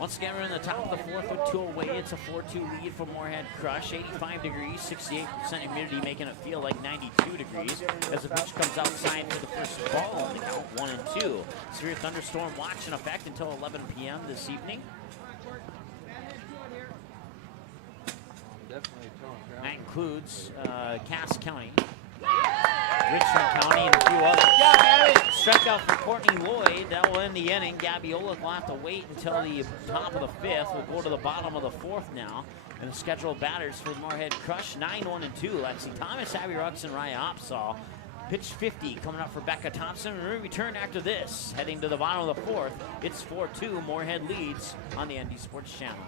Once again, we're in the top of the fourth with 2 away. It's a 4-2 lead for Moorhead Crush. 85 degrees, 68% humidity, making it feel like 92 degrees as the pitch comes outside for the first ball on the count, 1-2. Severe thunderstorm watch in effect until 11 p.m. this evening. That includes Cass County, Richmond County, and a few others. Strikeout for Courtney Lloyd. That will end the inning. Gabby Olick will have to wait until the top of the fifth. We'll go to the bottom of the fourth now. And the scheduled batters for the Moorhead Crush, 9-1-2. Lexi Thomas, Abby Rux, and Raya Opsahl. Pitch 50 coming up for Becca Thompson. And we return after this. Heading to the bottom of the fourth. It's 4-2. Moorhead leads on the ND Sports Channel.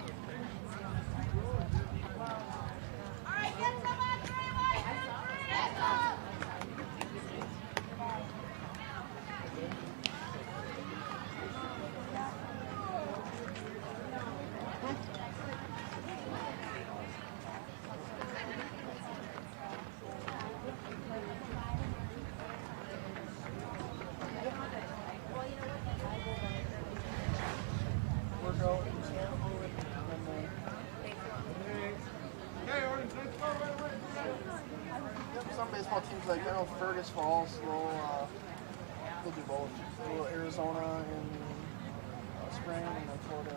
Like, I know Fergus Falls, we'll do both. We'll Arizona in spring and then Florida.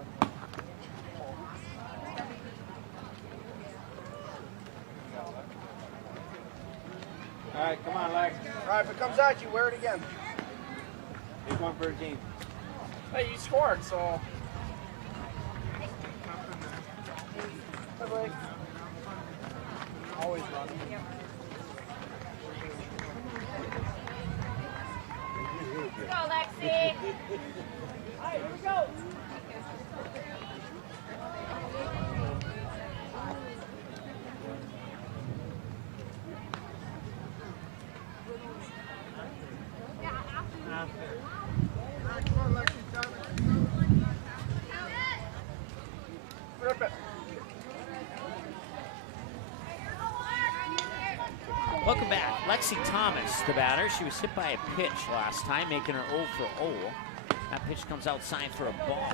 All right, come on, Lex. All right, if it comes at you, wear it again. Pick one for a team. Hey, you scored, so. Hi, Blake. Always running. Let's go, Lexi. All right, here we go. Rip it. Welcome back. Lexi Thomas, the batter. She was hit by a pitch last time, making her 0 for 0. That pitch comes outside for a ball.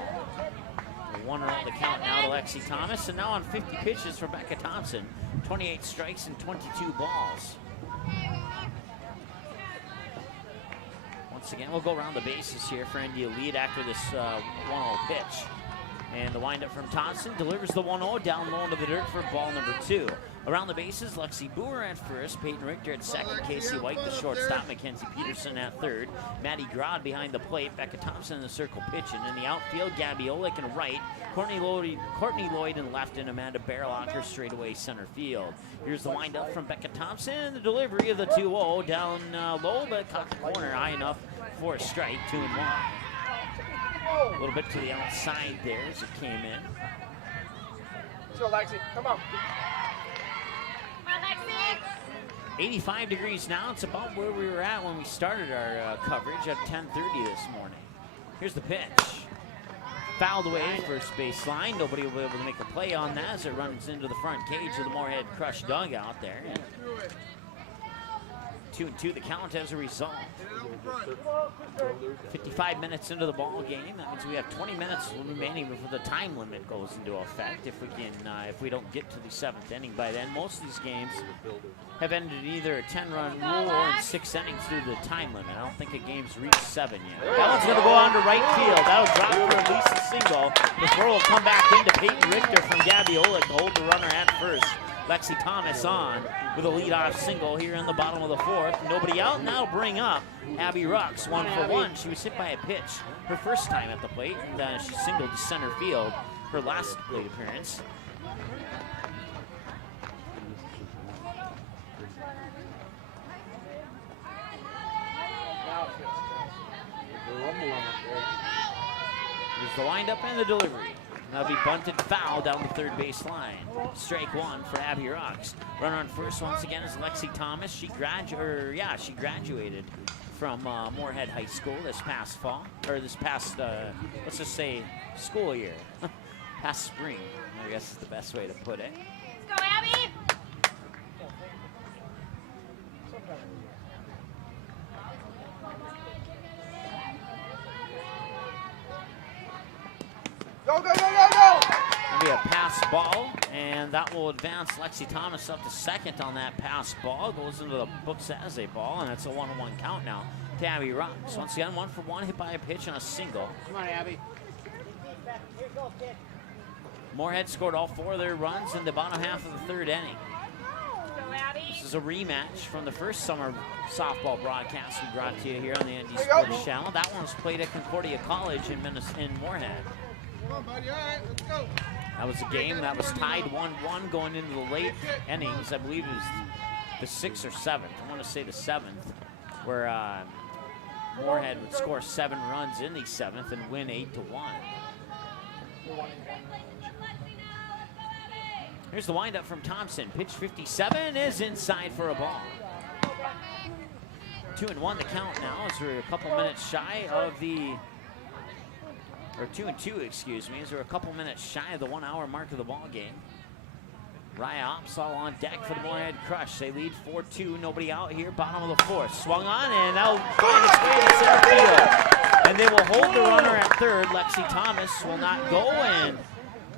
1-0 the count now to Lexi Thomas. And now on 50 pitches for Becca Thompson. 28 strikes and 22 balls. Once again, we'll go around the bases here for India lead after this 1-0 pitch. And the windup from Thompson delivers the 1-0 down low into the dirt for ball number 2. Around the bases, Lexi Boer at first, Peyton Richter at second, Casey White the shortstop, Mackenzie Peterson at third, Maddie Grod behind the plate, Becca Thompson in the circle pitching. In the outfield, Gabby Olick in right, Courtney Lloyd in left, and Amanda Barrellocker straightaway center field. Here's the windup from Becca Thompson, and the delivery of the 2-0 down low, but caught the corner high enough for a strike, 2-1. A little bit to the outside there as it came in. Let's go, Lexi. Come on. 85 degrees now. It's about where we were at when we started our coverage at 10:30 this morning. Here's the pitch. Fouled away first baseline. Nobody will be able to make a play on that as it runs into the front cage of the Moorhead Crush dugout there. 2-2 the count as a result. 55 minutes into the ball game. That means we have 20 minutes remaining before the time limit goes into effect. If we can, if we don't get to the 7th inning by then, most of these games have ended in either a 10-run rule or in 6 innings due to the time limit. I don't think a game's reached 7 yet. That one's going to go on to right field. That'll drop for at least a single. The throw will come back into Peyton Richter from Gabby Olick to hold the runner at first. Lexi Thomas on with a leadoff single here in the bottom of the 4th. Nobody out, and that'll bring up Abby Rux, 1 for 1. She was hit by a pitch her first time at the plate, and she singled to center field her last plate appearance. There's the windup and the delivery. That'll be bunted foul down the third base line. Strike 1 for Abby Rux. Runner on first once again is Lexi Thomas. She graduated from Moorhead High School this past fall, or this past, let's just say, school year. Past spring, I guess is the best way to put it. Let's go, Abby! Go, go, go, go, go! It'll be a pass ball, and that will advance Lexi Thomas up to second on that pass ball. Goes into the books as a ball, and it's a 1-1 count now to Abby Rux. Once again, 1 for 1, hit by a pitch and a single. Come on, Abby. Moorhead scored all 4 of their runs in the bottom half of the 3rd inning. Go, Abby! This is a rematch from the first summer softball broadcast we brought to you here on the ND Sports Channel. That one was played at Concordia College in Moorhead. Come on, buddy. All right, let's go. That was a game that was tied 1-1 going into the late innings. I believe it was the 6th or 7th. I want to say the 7th, where Moorhead would score 7 runs in the 7th and win 8-1. Here's the windup from Thompson. Pitch 57 is inside for a ball. 2-1 the count now as we're a couple minutes shy of the, or 2-2, excuse me, as we're a couple minutes shy of the 1 hour mark of the ball game. Raya Opsahl on deck for the Moorhead Crush. They lead 4-2, nobody out here, bottom of the 4th. Swung on, and that'll find its way to center field. And they will hold the runner at third. Lexi Thomas will not go, and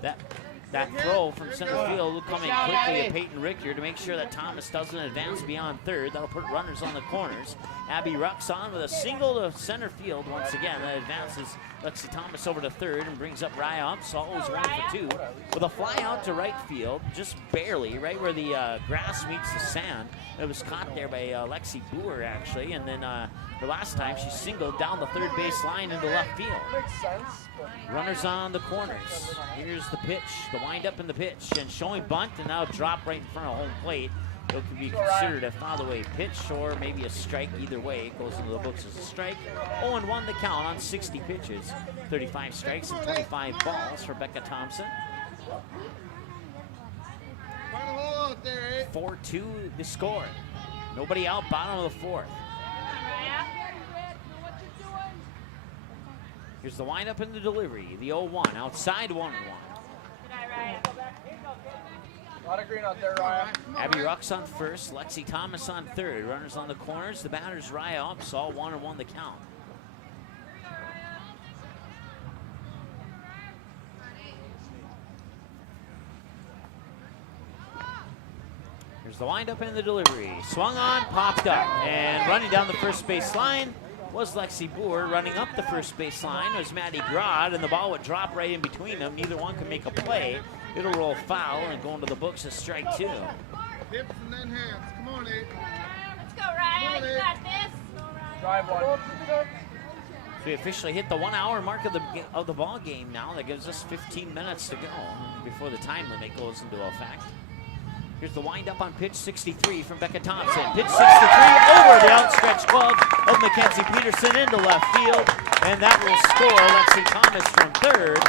that throw from center field will come in quickly to Peyton Richter to make sure that Thomas doesn't advance beyond third. That'll put runners on the corners. Abby Rux on with a single to center field once again. That advances Lexi Thomas over to third and brings up Raya Opsahl, who's 1 for 2, with a fly out to right field, just barely, right where the grass meets the sand. It was caught there by Lexi Boer, actually, and then the last time she singled down the third base line into left field. Makes sense. Runners on the corners. Here's the pitch, the windup and the pitch, and showing bunt, and now drop right in front of home plate. It could be considered a foul-away pitch or maybe a strike. Either way, it goes into the books as a strike. 0-1 the count on 60 pitches. 35 strikes and 25 balls for Becca Thompson. 4-2 the score. Nobody out, bottom of the 4th. Here's the windup and the delivery. The 0-1 outside 1-1. A lot of green out there, Ryan. Abby Rucks on first, Lexi Thomas on third. Runners on the corners. The batters Raya Upsall, 1-1 the count. Here's the windup and the delivery. Swung on, popped up, and running down the first base line was Lexi Boer. Running up the first base line was Maddie Grodd, and the ball would drop right in between them. Neither one could make a play. It'll roll foul and go into the books as strike 2. Hips and then hands. Come on, Nate. Let's go, Ryan. You got this. Drive one. So we officially hit the 1 hour mark of the ball game now. That gives us 15 minutes to go before the time limit goes into effect. Here's the windup on pitch 63 from Becca Thompson. Pitch 63 over the outstretched glove of Mackenzie Peterson into left field, and that will score Lexi Thomas from third.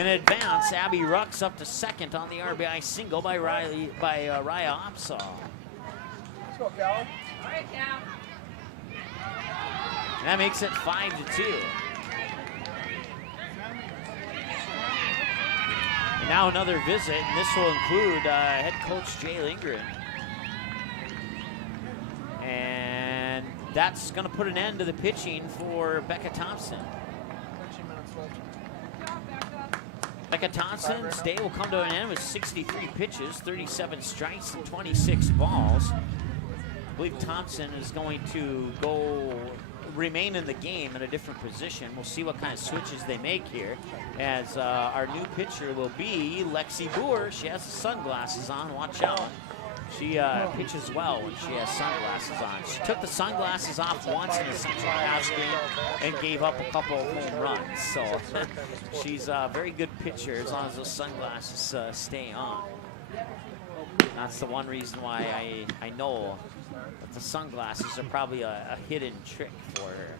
In advance, Abby Rucks up to second on the RBI single by Raya Opsahl. Let's go, Cal. All right, Cal. And that makes it 5-2. And now another visit, and this will include head coach Jay Lindgren. And that's going to put an end to the pitching for Becca Thompson. 13 minutes left. Becca Thompson's day will come to an end with 63 pitches, 37 strikes, and 26 balls. I believe Thompson is going to remain in the game in a different position. We'll see what kind of switches they make here, as our new pitcher will be Lexi Boer. She has the sunglasses on, watch out. She pitches well when she has sunglasses on. She took the sunglasses off once in the Central Pass game and gave up a couple of home runs. So she's a very good pitcher as long as those sunglasses stay on. That's the one reason why I know that the sunglasses are probably a hidden trick for her.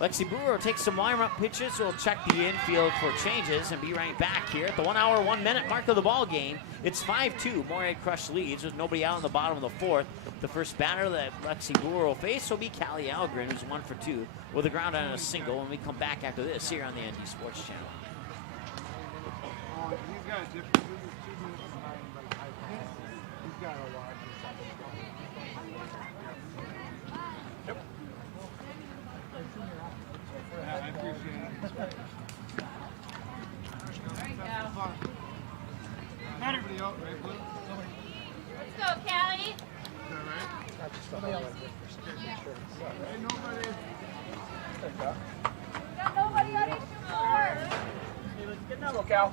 Lexi Boer will take some warm-up pitches. We'll check the infield for changes and be right back here at the 1 hour, 1 minute mark of the ball game. It's 5-2. Moorhead Crush leads with nobody out in the bottom of the fourth. The first batter that Lexi Boer will face will be Callie Algren, who's 1 for 2 with a ground on a single when we come back after this here on the ND Sports Channel. He's got a different. This is 2 minutes and 9, but I think he's got a lot. I appreciate it. Not everybody out, right, Blue? Let's go, Callie. Is that right? Hey, nobody. Got nobody on each floor. Get down, look, Cal.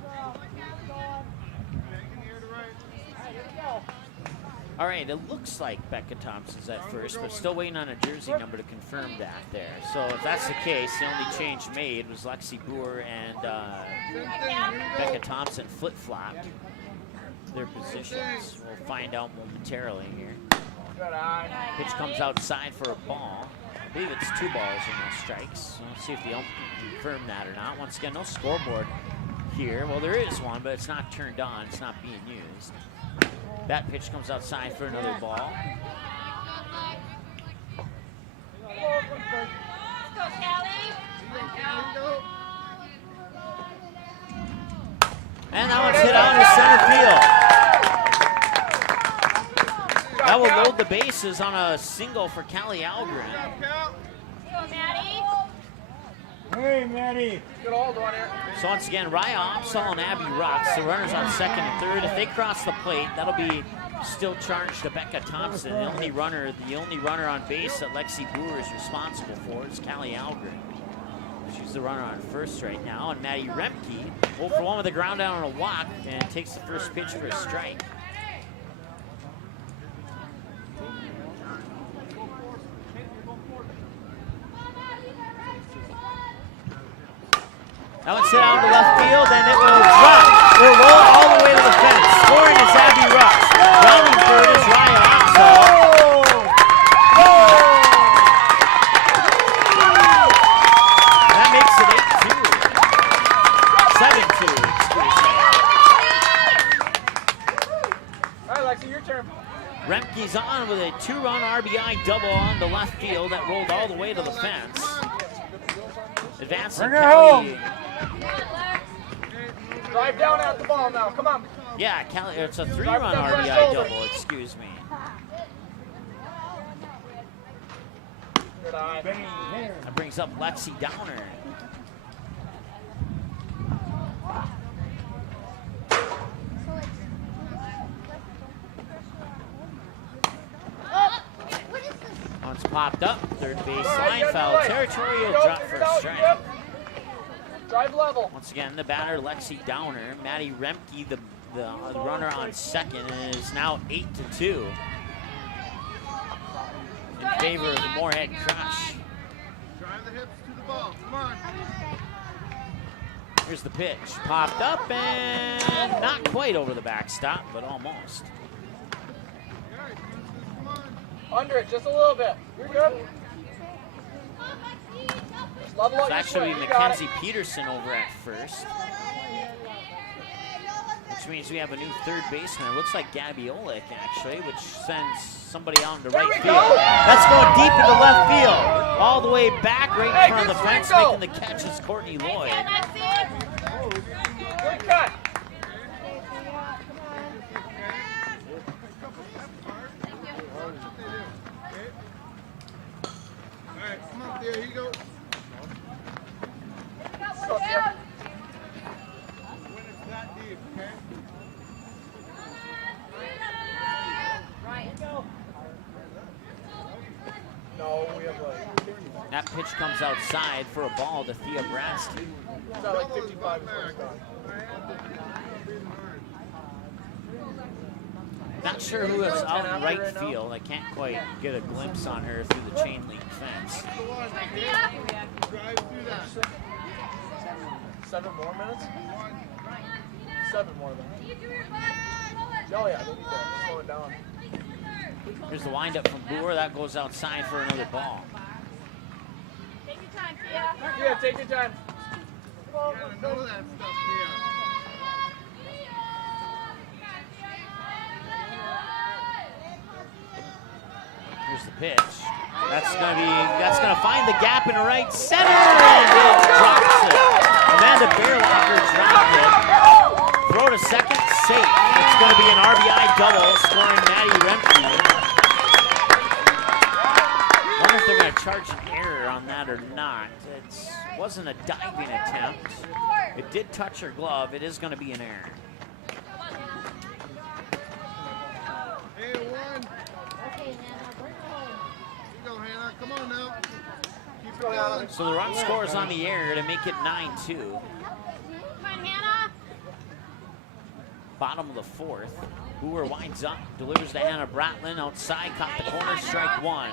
Taking here to right. All right, it looks like Becca Thompson's at first, but still waiting on a jersey number to confirm that there. So if that's the case, the only change made was Lexi Boer and Becca Thompson flip-flopped their positions. We'll find out momentarily here. Good eye. Pitch comes outside for a ball. I believe it's 2 balls and no strikes. So we'll see if the ump can confirm that or not. Once again, no scoreboard here. Well, there is one, but it's not turned on. It's not being used. That pitch comes outside for another ball. Let's go, Callie. And that one's hit out into center field. That will load the bases on a single for Callie Algren. Let's go, Maddie. Hey, Maddie. Good hold on here. So once again, Raya Opsahl and Abby Rucks, the runners on second and third. If they cross the plate, that'll be still charged to Becca Thompson. The only runner on base that Lexi Boer is responsible for is Callie Algren. She's the runner on first right now. And Maddie Remke, 0 for 1 with a ground down on a walk, and takes the first pitch for a strike. That one's hit out to left field, and it will drop. It'll roll all the way to the fence. Scoring is Abby Rucks. Rounding third is Raya Opsahl. That makes it 8-2. 7-2, excuse me. All right, Lexi, your turn. Remke's on with a 2-run RBI double on the left field that rolled all the way to the fence. Advancing Bring her home. Callie. Drive down at the ball now. Come on. Yeah, it's a 3-run RBI double, excuse me. Good eye. That brings up Lexi Downer. Once popped up, third base line, foul territory, he'll drop for a strike. Drive level. Once again, the batter, Lexi Downer. Maddie Remke, the runner on second, and is now 8-2 in favor of the Moorhead Crush. Drive the hips to the ball. Come on. Here's the pitch. Popped up and not quite over the backstop, but almost. Under it just a little bit. You're good. Just level It's out your actually swing. You got Mackenzie it. Peterson over at first, which means we have a new third baseman. It looks like Gabby Olick, actually, which sends somebody out into There right we field. go. That's going deep into left field. All the way back, right in Hey, front of the good fence, swing, go. making the catch is Courtney Lloyd. Good cut. All right, come on, there you go. Go, Theo. When it's that deep, okay? No, we have like, That pitch comes outside for a ball to Thea Bradstein. we've got like 55 before it's done. Not sure who is out in right field. I can't quite get a glimpse on her through the chain link fence. The one, okay? Drive through that. 7 more minutes? 7 more minutes. Oh yeah, they need to slow it down. Here's the windup from Boer. That goes outside for another ball. Take your time, Tia. Yeah, take your time. You gotta know that stuff, Tia. Here's the pitch. That's gonna find the gap in right center and it drops it. Amanda Bearlocker dropped it. Throw to second, safe. It's gonna be an RBI double, scoring Maddie Remke. Wonder if they're gonna charge an error on that or not. It wasn't a diving attempt. It did touch her glove. It is gonna be an error. Hey, one. You go, Hannah. Come on now. Keep it going. So the run scores on the air to make it 9-2. Come on, Hannah. Bottom of the fourth. Boer winds up, delivers to Hannah Bratlin outside, caught the corner, strike one.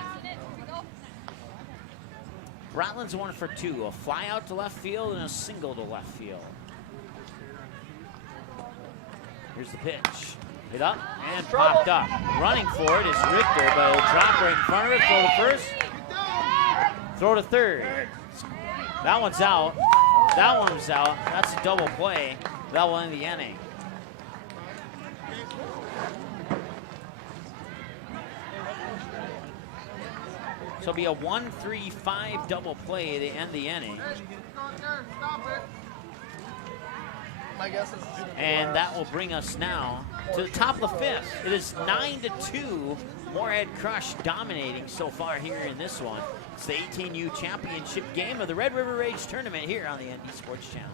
Bratlin's 1 for 2, a fly out to left field and a single to left field. Here's the pitch. Hit up and popped up. Running for it is Richter, but it'll drop right in front of her. Throw to first. Throw to third. That one's out. That one was out. That's a double play. That will end the inning. So it'll be a 1-3-5 double play to end the inning. Stop it. My guess is And that will bring us now to the top of the fifth. It is 9-2. Moorhead Crush dominating so far here in this one. It's the 18U championship game of the Red River Rage tournament here on the ND Sports Channel.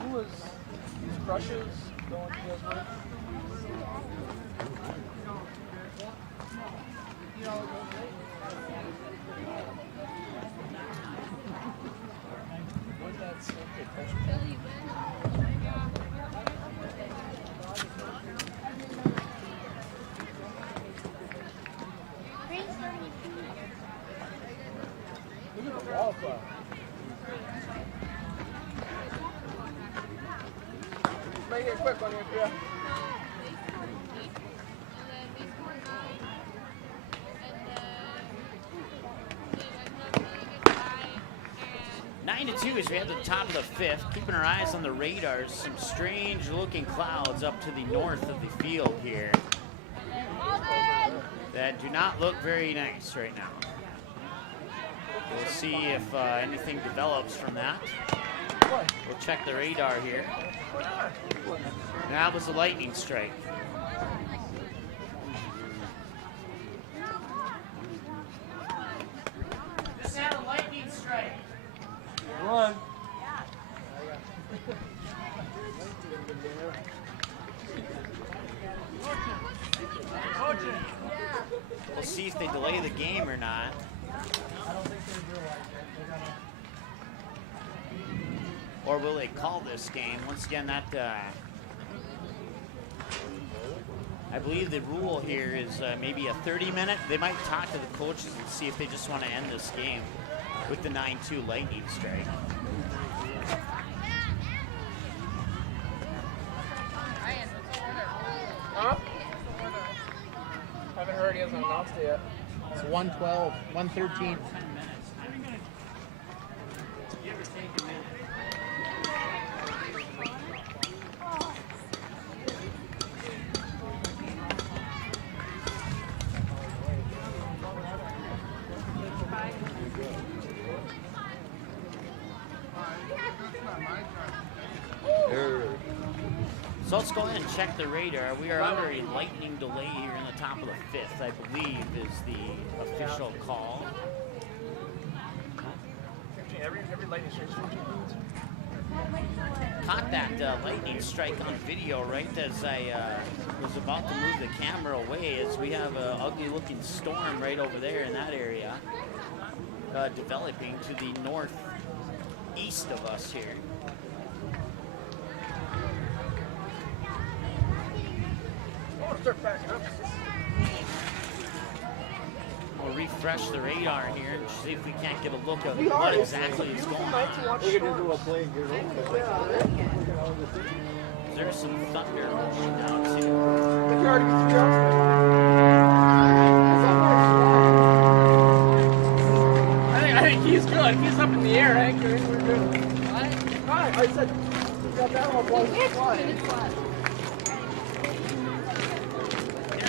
who was these crushes going to his work? Look at the wallflower. Make it quick on you, yeah. too, as we head to the top of the 5th, keeping our eyes on the radars, some strange-looking clouds up to the north of the field here that do not look very nice right now. We'll see if anything develops from that. We'll check the radar here. That was a lightning strike. Just had a lightning strike. Run. We'll see if they delay the game or not. Or will they call this game? Once again, that I believe the rule here is maybe a 30-minute. They might talk to the coaches and see if they just want to end this game with the 9-2 lightning strike. Huh? Haven't heard. He hasn't announced it yet. It's 112, 113. So let's go ahead and check the radar. We are under a lightning delay here in the top of the 5th, I believe, is the official call. Every lightning strike is 14 minutes. Caught that lightning strike on video right as I was about to move the camera away, as we have an ugly-looking storm right over there in that area, developing to the northeast of us here. Start backing up. We'll refresh the radar here and see if we can't get a look at what exactly is going on. We can just do a play and get it over. There's some thunder rushing down too. If you already be 3 outs, I think he's good. He's up in the air. I think we're good. What? I said you got that one blown flying.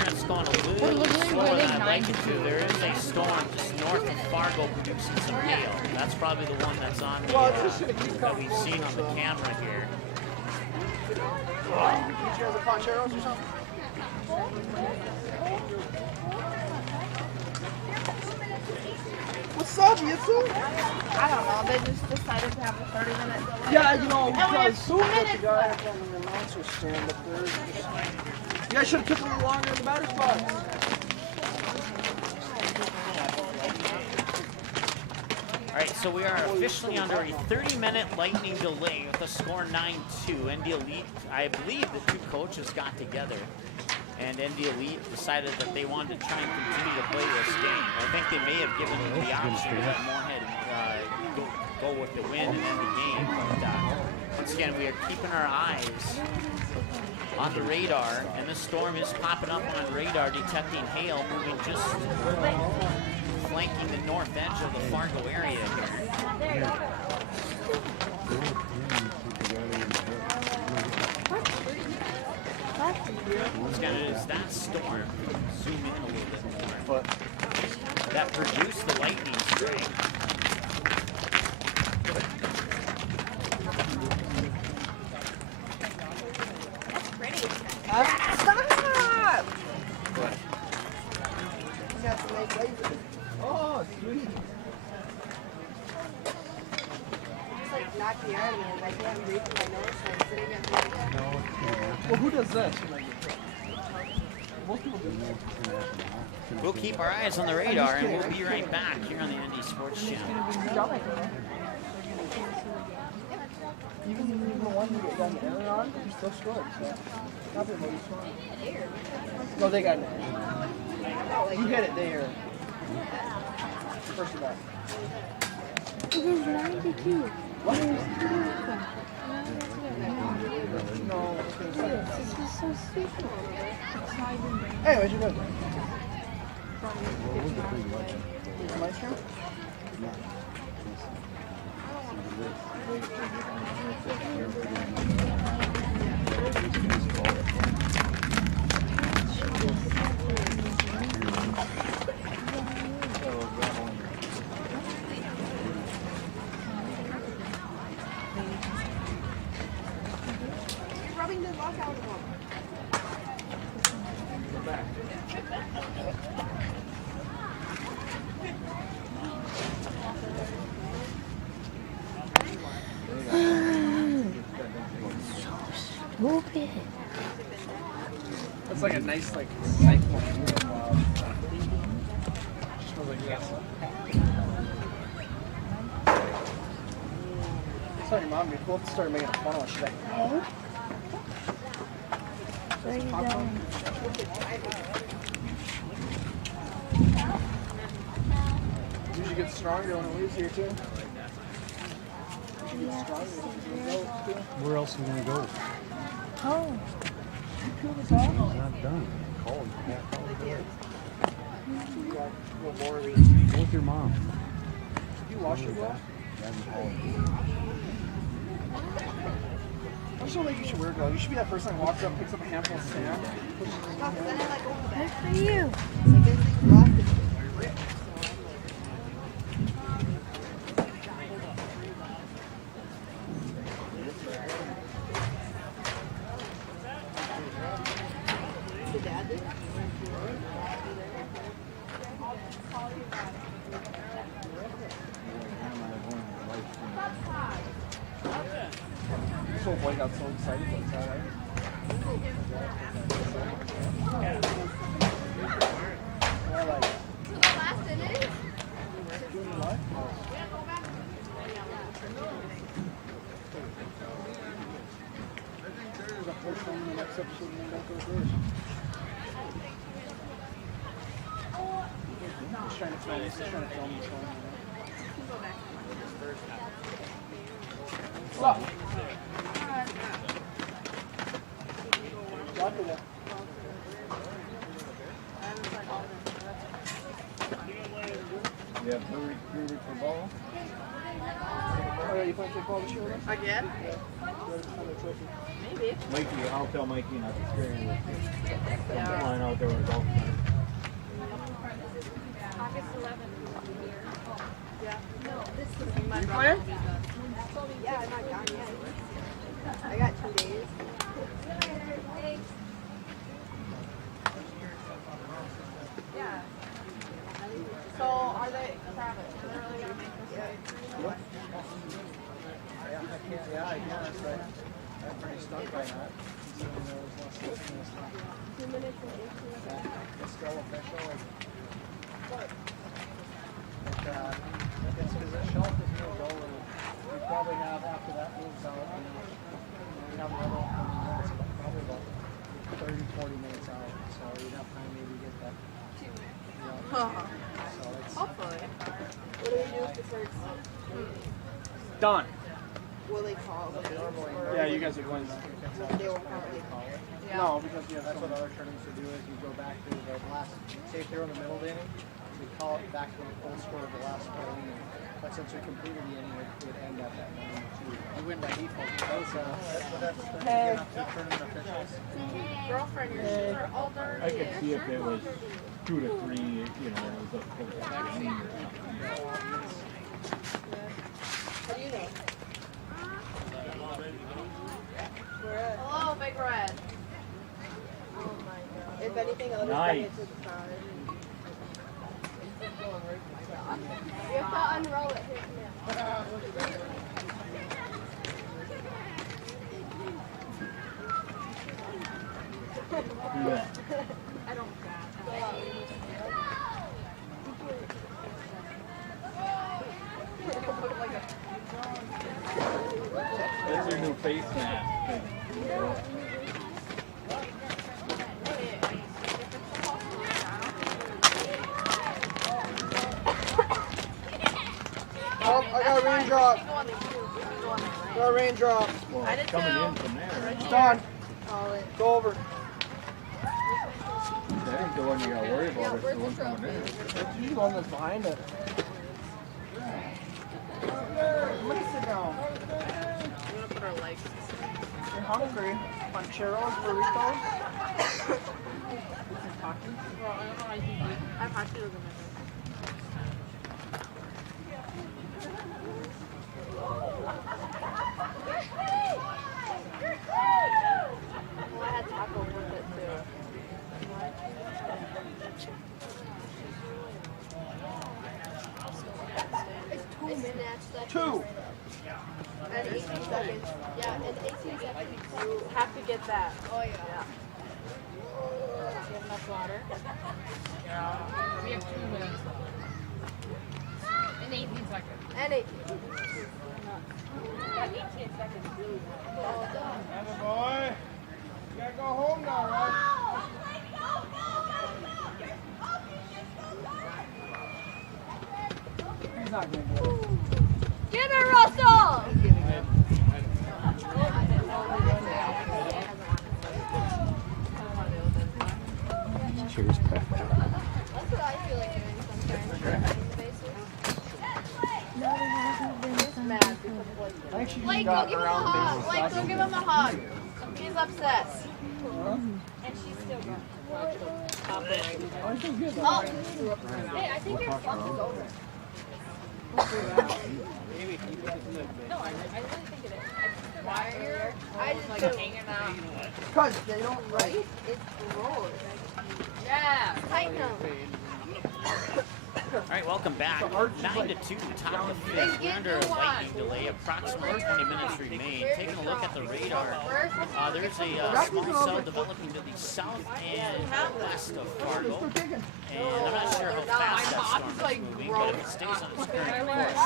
It's going a little slower than I'd like it to. There is a storm just north of Fargo producing some hail. That's probably the one that's on the, that we've seen on the camera here. Did you guys have poncheros or something? What's up, Yitsu? I don't know. They just decided to have a 30-minute delay. Yeah, you know, And we have because 2 minutes the guy left. up on the announcer stand up there. You guys should have took a little longer in the batter's box. All right, so we are officially under a 30-minute lightning delay with a score 9-2. ND Elite, I believe the two coaches got together, and ND Elite decided that they wanted to try and continue to play this game. I think they may have given them the option to let Moorhead go with the win and end the game. But once again, we are keeping our eyes on the radar, and the storm is popping up on radar, detecting hail moving just flanking the north edge of the Fargo area here. Once again, it is that storm, zoom in a little bit more, that produced the lightning strike. Stop! Oh, sweet. It's like knocked me out of me, and I can't breathe with my nose, so I'm sitting at the Well, who does this? Most people do that. We'll keep our eyes on the radar, and we'll be right back here on the ND Sports Channel. Even the one you got an error on, you still scored. So nothing really strong. No, they got an error. You hit it there. First of all. It is 92. What? No, No. this is so stupid. Anyways, you're good. My turn? It's like a nice, like, cyclone. Smells like gas. Sorry, Mom, we both started making fun of us. She's like, no. Where are you going? Usually gets stronger when it leaves here, too. Where else are we gonna go? Oh. It's not done. Call him. Go with your mom. You wash your gloves? I just don't think you should wear gloves. You should be that person that walks up, picks up a handful of sand, pushes it in your hand. Good for you. This little boy got so excited, but it's alright. Well, like, doing what? There's a push on the next episode of the He's trying to film this. He's trying to film this one. What's up? Lock it up. Yeah, three weeks for ball. Oh, yeah, you playing football this year with us? Again? Maybe. Mikey, I'll tell Mikey not to scare you. I'm flying out there with a golf cart. August 11th. You playing? Yeah, I'm not done yet. I got 2 days. Yeah. So are they Travis? Are they really gonna make this right? Yeah, I guess. I'm pretty stuck by that. 2 minutes and 18 seconds. It's still official. It's because the shelf is going to go and we probably have, after that moves out, we have another one coming in. It's probably about 30, 40 minutes out. So we'd have time maybe to get that. So it's Hopefully. What do we do if this hurts? done. Will they call the Normally, or yeah, you guys are going. they won't probably call it? No, because that's what other tournaments would do is you go back to the last, say if they're in the middle of the inning, we call it back to the full score of the last inning. But since we completed the inning, it would end at that 9-2. You win by default. That's Hey. the tournament officials. Girlfriend, you're super older. I could see if it was 2 to 3, you know, it was a full game or something. How do you know? Hello, Big Red. Oh my god. If anything, I'll just Nice. bring it to the side. You have to unroll it. Here, come here. Do that. I don't That's your new face mask. Oh, I got a raindrop. Got a raindrop. Well, I did coming too. in from there. It's done. Call it. Go over. That ain't the one you gotta worry about. It's the one coming in. He's the one that's behind it. Somebody sit down. I'm gonna put our legs. You're hungry. On churros, burritos. Some tacos. I have hot Cheetos in my bag. Well, I had tacos with it too. It's 2 minutes. That's 2. And 18 seconds. Yeah, in 18 seconds you have to get that. Oh yeah. Do you have enough water? Yeah. We have 2 minutes. And 18 seconds. And 18. Got 18 seconds. Well done. Boy, you gotta go home now, right? He's not gonna do it. Get her, Russell! Cheers, Pat. That's what I feel like doing sometimes. No, there hasn't been He's some mad people. because of Blake. I think she Blake, got go give him a around hug. bases Blake, last go give year. him a hug. He's upset. And she's still going. Oh, Hey, I think your fluff is over. No, I really think it is. why are you? I just Like do. hanging out. Because they don't Right? It's gross. Yeah. Tighten them. All right, welcome back. 9-2, top of the fifth. We're under a lightning delay. Approximately 20 minutes remain. Taking a look at the radar. There's a small cell developing to the south and west of Fargo. And I'm not sure how fast that storm is moving, but if it stays on its current course,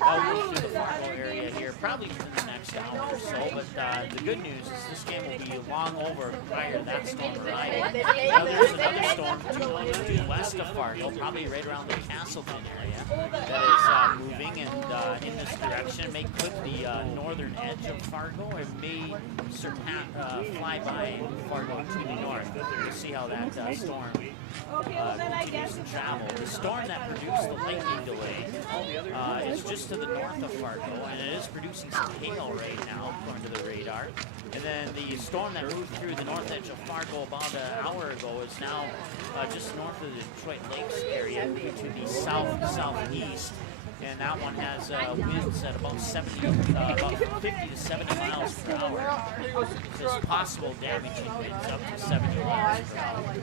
they'll move through the Fargo area here probably within the next hour or so. But the good news is this game will be long over prior to that storm arriving. Now, there's another storm to the west of Fargo, probably right around the Castleton area, that is moving and in this direction. It may clip the northern edge of Fargo, or it may fly by Fargo to the north. We'll see how that storm continues to travel. The storm that produced the lightning delay is just to the north of Fargo, and it is producing some hail right now, according to the radar. And then the storm that moved through the north edge of Fargo about an hour ago is now just north of the Detroit Lakes area, moving to the southeast. And that one has winds at about 50 to 70 miles per hour. There's possible damaging winds up to 70 miles per hour.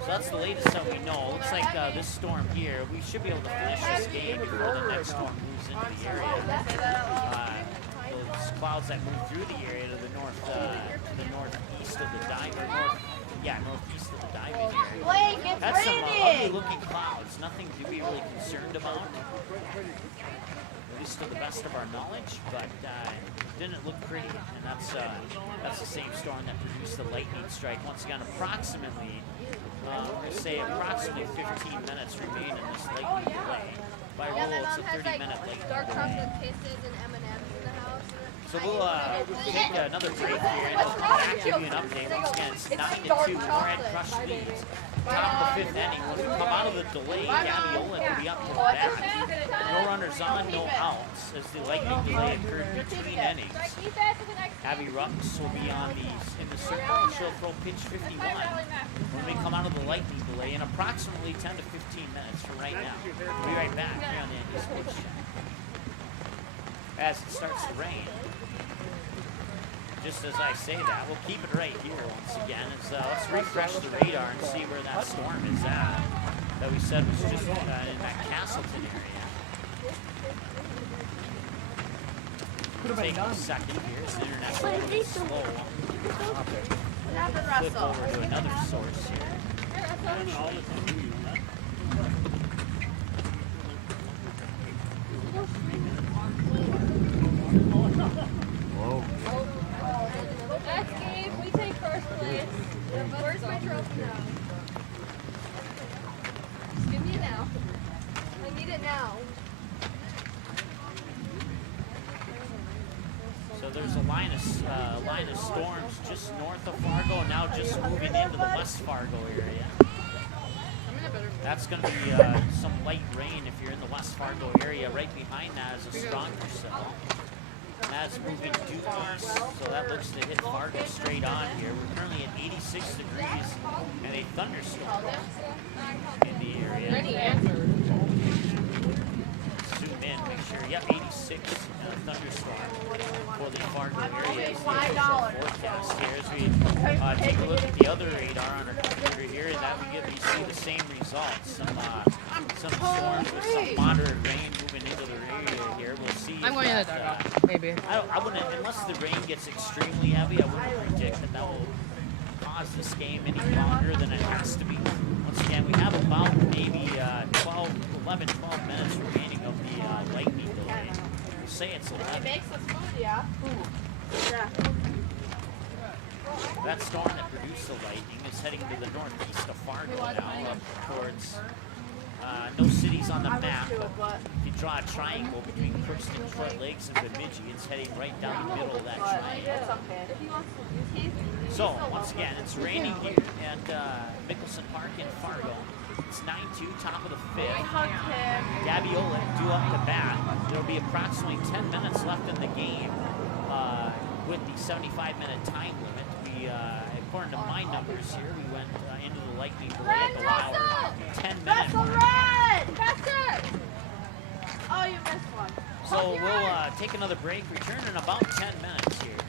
So that's the latest that we know. Looks like this storm here, we should be able to finish this game before the next storm moves into the area. Those clouds that move through the area to the northeast of the diamond, northeast of the diamond area. Blake, it's That's some raining. ugly-looking clouds. Nothing to be really concerned about, at least to the best of our knowledge. But didn't look pretty, and that's the same storm that produced the lightning strike. Once again, approximately, we're going to say approximately 15 minutes remain in this lightning delay. By rule, it's a 30-minute lightning dark delay. chocolate kisses and M&M's in the house. So we'll take another break here, and we'll come back, give you an update. Once again, it's 9-2, Moorhead crushed leads. Top of the fifth inning. When we come out of the delay, Gabby Olin will be up to the bat. No runners on, no outs, as the lightning delay occurred between innings. Abby Rux will be in the circle, and she'll throw pitch 51 when we come out of the lightning delay in approximately 10 to 15 minutes from right now. We'll be right back here on the Indy Sports Channel. As it starts to rain. Just as I say that, we'll keep it right here once again. Let's refresh the radar and see where that storm is at that we said was just in that Castleton area. Take a second here. The internet's a little bit slow. Flip over to another source here. That's Gabe. We take first place. Where's my trophy now? Just give me it now. I need it now. So there's a line of storms just north of Fargo, and now just moving into the West Fargo area. That's going to be some light rain if you're in the West Fargo area. Right behind that is a stronger cell. And that's moving due east, so that looks to hit Fargo straight on here. We're currently at 86 degrees and a thunderstorm in the area. Zoom in, make sure. Yep, 86 and a thunderstorm for the Fargo area. Is the official forecast here as we take a look at the other radar on our computer here, and that we see the same results. Some storms with some moderate rain moving into the area here. We'll see. I'm going in the dugout. Maybe. I wouldn't, unless the rain gets extremely heavy, I wouldn't predict that will pause this game any longer than it has to be. Once again, we have about maybe 12 minutes remaining of the lightning delay. We'll say it's 11. It makes us food, yeah. Yeah. That storm that produced the lightning is heading to the northeast of Fargo now, up towards no cities on the map. But if you draw a triangle between Crookston, Short Lakes, and Bemidji, it's heading right down the middle of that triangle. So, once again, it's raining here at Mickelson Park in Fargo. It's 9-2, top of the fifth. Gabiola due up to bat. There will be approximately 10 minutes left in the game with the 75-minute time limit. We, according to my numbers here, we went into the lightning delay at the hour 10-minute mark. Oh, you missed one. So we'll take another break, return in about 10 minutes here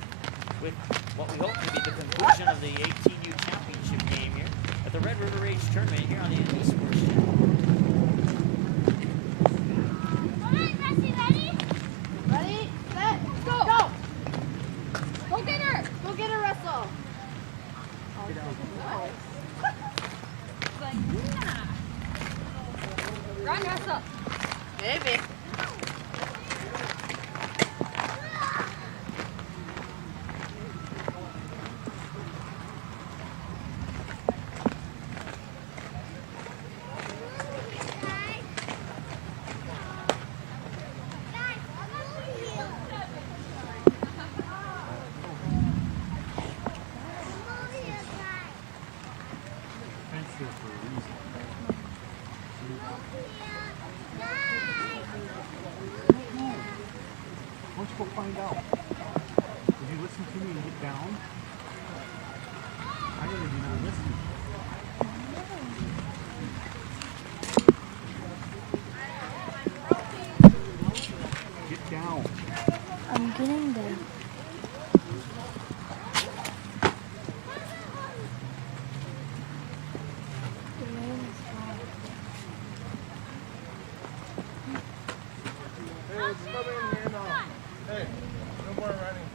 with what we hope to be the conclusion of the 18U championship game here at the Red River Rage tournament here on the NB Sports Channel. Ready, set, go! Go! Go get her! Go get her, Russell! Run, Russell! Maybe. Go find out. Did you listen to me and get down? I didn't even listen. Get down. I'm getting there. The rain is hard. Hey, it's coming in here now. Hey, no more running.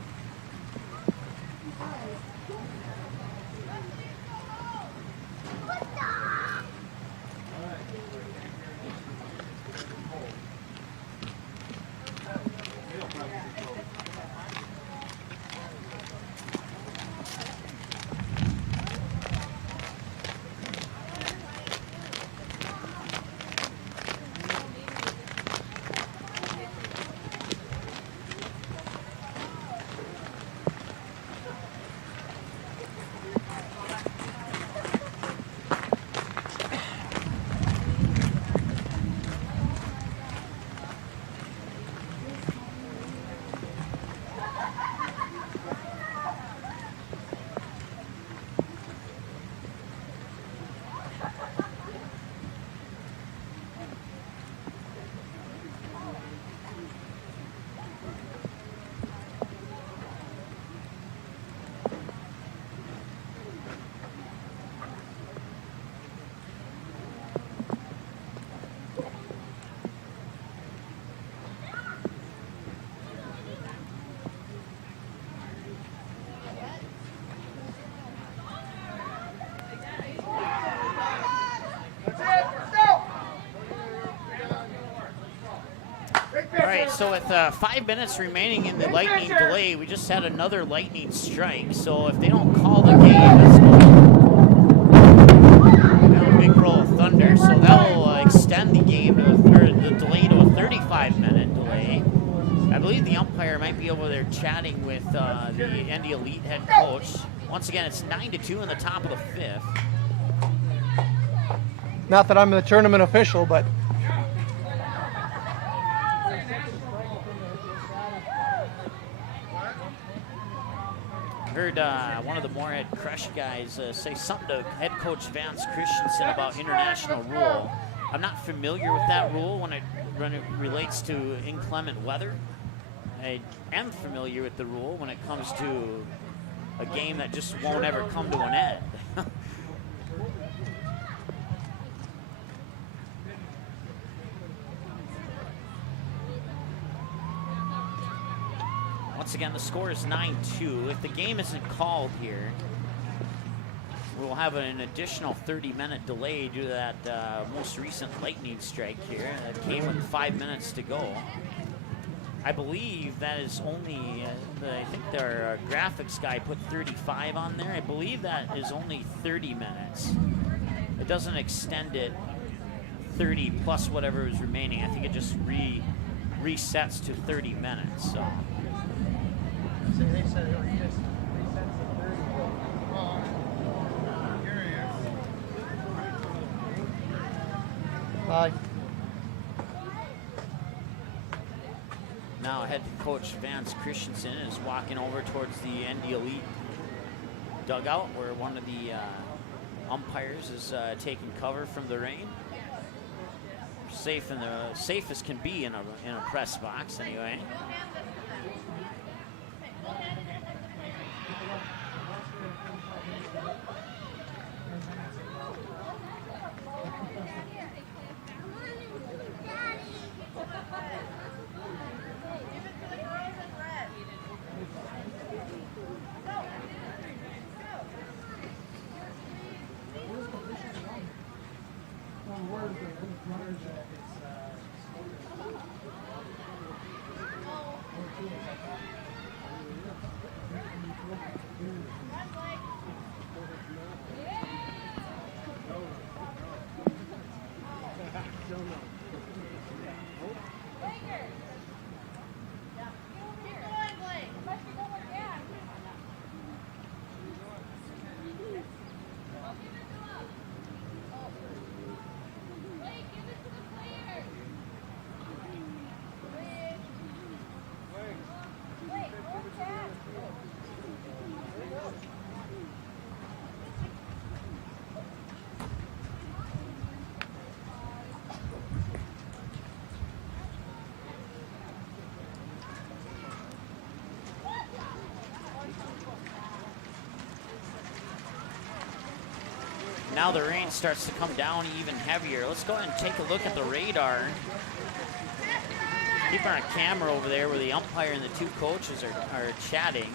All right, so with 5 minutes remaining in the lightning delay, we just had another lightning strike. So if they don't call the game, it's a big roll of thunder. So that will extend the game to the delay to a 35-minute delay. I believe the umpire might be over there chatting with the Indy Elite head coach. Once again, it's 9-2 in the top of the fifth. Not that I'm the tournament official, but Heard one of the Moorhead Crush guys say something to head coach Vance Christensen about international rule. I'm not familiar with that rule when it relates to inclement weather. I am familiar with the rule when it comes to a game that just won't ever come to an end. Once again, the score is 9-2. If the game isn't called here, we'll have an additional 30-minute delay due to that most recent lightning strike here that came with 5 minutes to go. I believe that is only, I think their graphics guy put 35 on there. I believe that is only 30 minutes. It doesn't extend it 30 plus whatever is remaining. I think it just resets to 30 minutes. So. So they said it just resets to 30. Here he is. Bye. Now head coach Vance Christensen is walking over towards the ND Elite dugout where one of the umpires is taking cover from the rain. Safe in the safest can be in a press box anyway. Now the rain starts to come down even heavier. Let's go ahead and take a look at the radar. Keep our camera over there where the umpire and the two coaches are chatting.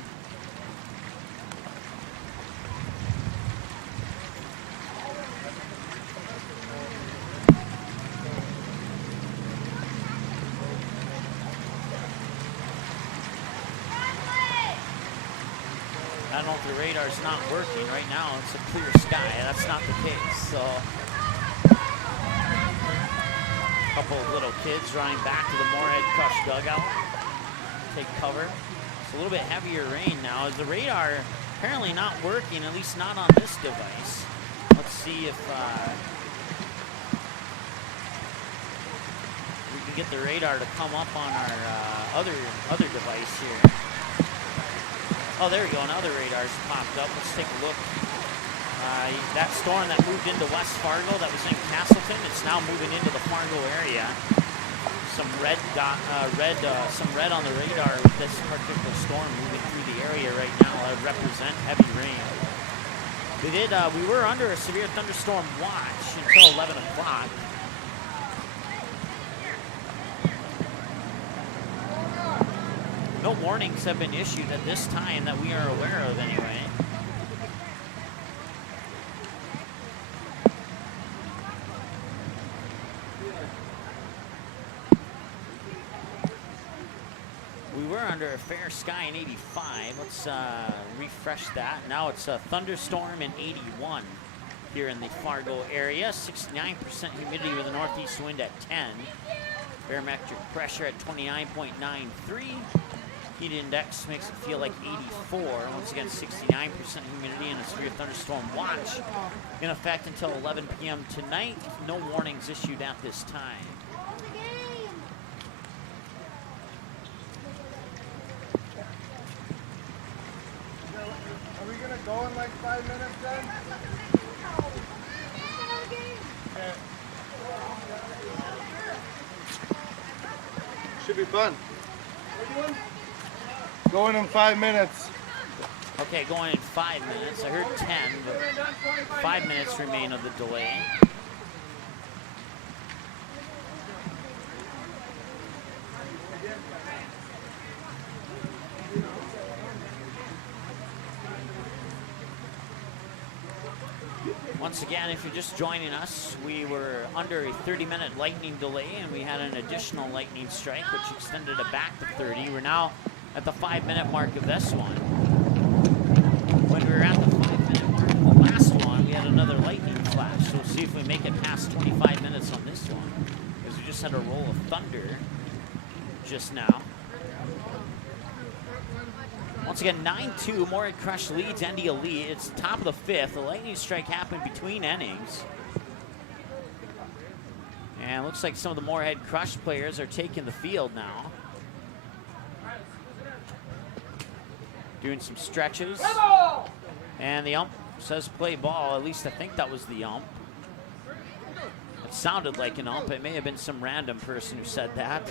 I don't know if the radar's not working right now. It's a clear sky. That's not the case. So, a couple of little kids running back to the Moorhead Crush dugout. Take cover. It's a little bit heavier rain now. Is the radar apparently not working, at least not on this device. Let's see if we can get the radar to come up on our other device here. Oh, there we go. Another radar's popped up. Let's take a look. That storm that moved into West Fargo, that was in Castleton, it's now moving into the Fargo area. Some red on the radar with this particular storm moving through the area right now. Represent heavy rain. We were under a severe thunderstorm watch until 11 o'clock. No warnings have been issued at this time that we are aware of anyway. We were under a fair sky in 85. Let's refresh that. Now it's a thunderstorm in 81 here in the Fargo area. 69% humidity with a northeast wind at 10. Barometric pressure at 29.93. Heat index makes it feel like 84. Once again, 69% humidity and a severe thunderstorm watch in effect until 11 p.m. tonight. No warnings issued at this time. Are we going to go in like 5 minutes then? Okay. Should be fun. Going in 5 minutes. Okay, going in 5 minutes. I heard 10, but 5 minutes remain of the delay. Once again, if you're just joining us, we were under a 30-minute lightning delay, and we had an additional lightning strike, which extended it back to 30. We're now at the 5-minute mark of this one. When we were at the 5-minute mark of the last one, we had another lightning flash. So we'll see if we make it past 25 minutes on this one, because we just had a roll of thunder just now. Once again, 9-2, Moorhead Crush leads ND Elite. It's the top of the 5th. The lightning strike happened between innings. And it looks like some of the Moorhead Crush players are taking the field now. Doing some stretches. And the ump says play ball. At least I think that was the ump. It sounded like an ump. It may have been some random person who said that.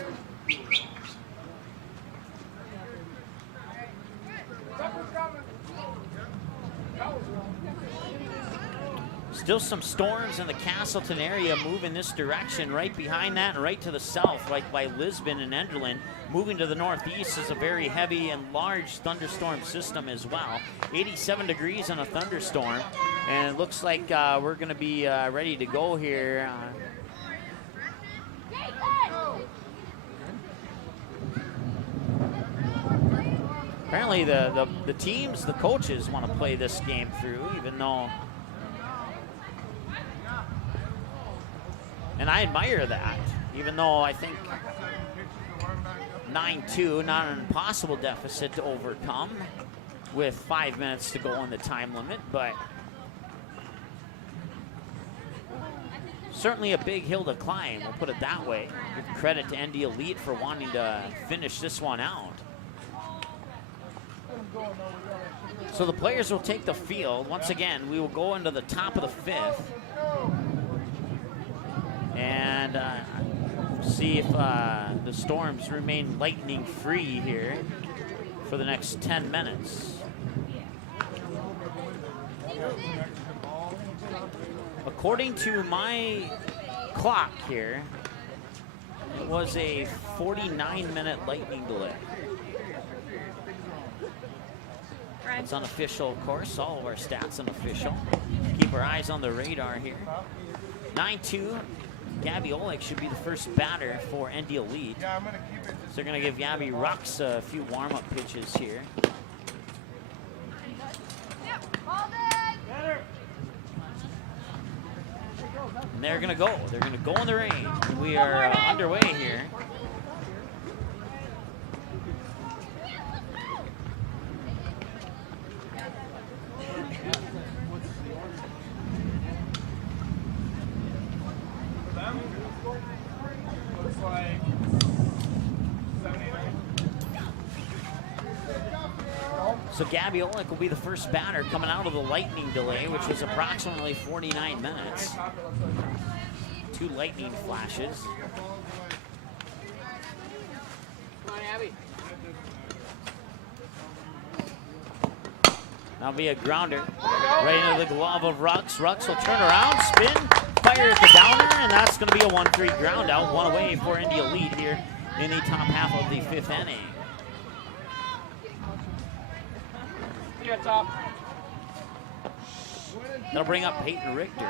Still some storms in the Castleton area moving this direction. Right behind that and right to the south, like by Lisbon and Enderlin. Moving to the northeast is a very heavy and large thunderstorm system as well. 87 degrees on a thunderstorm. And it looks like we're going to be ready to go here. Apparently the teams, the coaches want to play this game through, even though... And I admire that, even though I think 9-2, not an impossible deficit to overcome with 5 minutes to go on the time limit, but certainly a big hill to climb, we'll put it that way. Give credit to ND Elite for wanting to finish this one out. So the players will take the field. Once again, we will go into the top of the 5th. And see if the storms remain lightning free here for the next 10 minutes. According to my clock here, it was a 49-minute lightning delay. It's unofficial, of course. All of our stats unofficial. Keep our eyes on the radar here. 9-2. Gabby Oleg should be the first batter for ND Elite. So they're going to give Gabby Rux a few warm-up pitches here. And they're going to go. They're going to go in the rain. And we are underway here. So Gabby Oleg will be the first batter coming out of the lightning delay, which was approximately 49 minutes. 2 lightning flashes. Come on, Abby. That'll be a grounder right into the glove of Rux. Rux will turn around, spin, fire at the downer, and that's going to be a 1-3 ground out. One away for ND Elite here in the top half of the 5th inning. Top. That'll bring up Peyton Richter.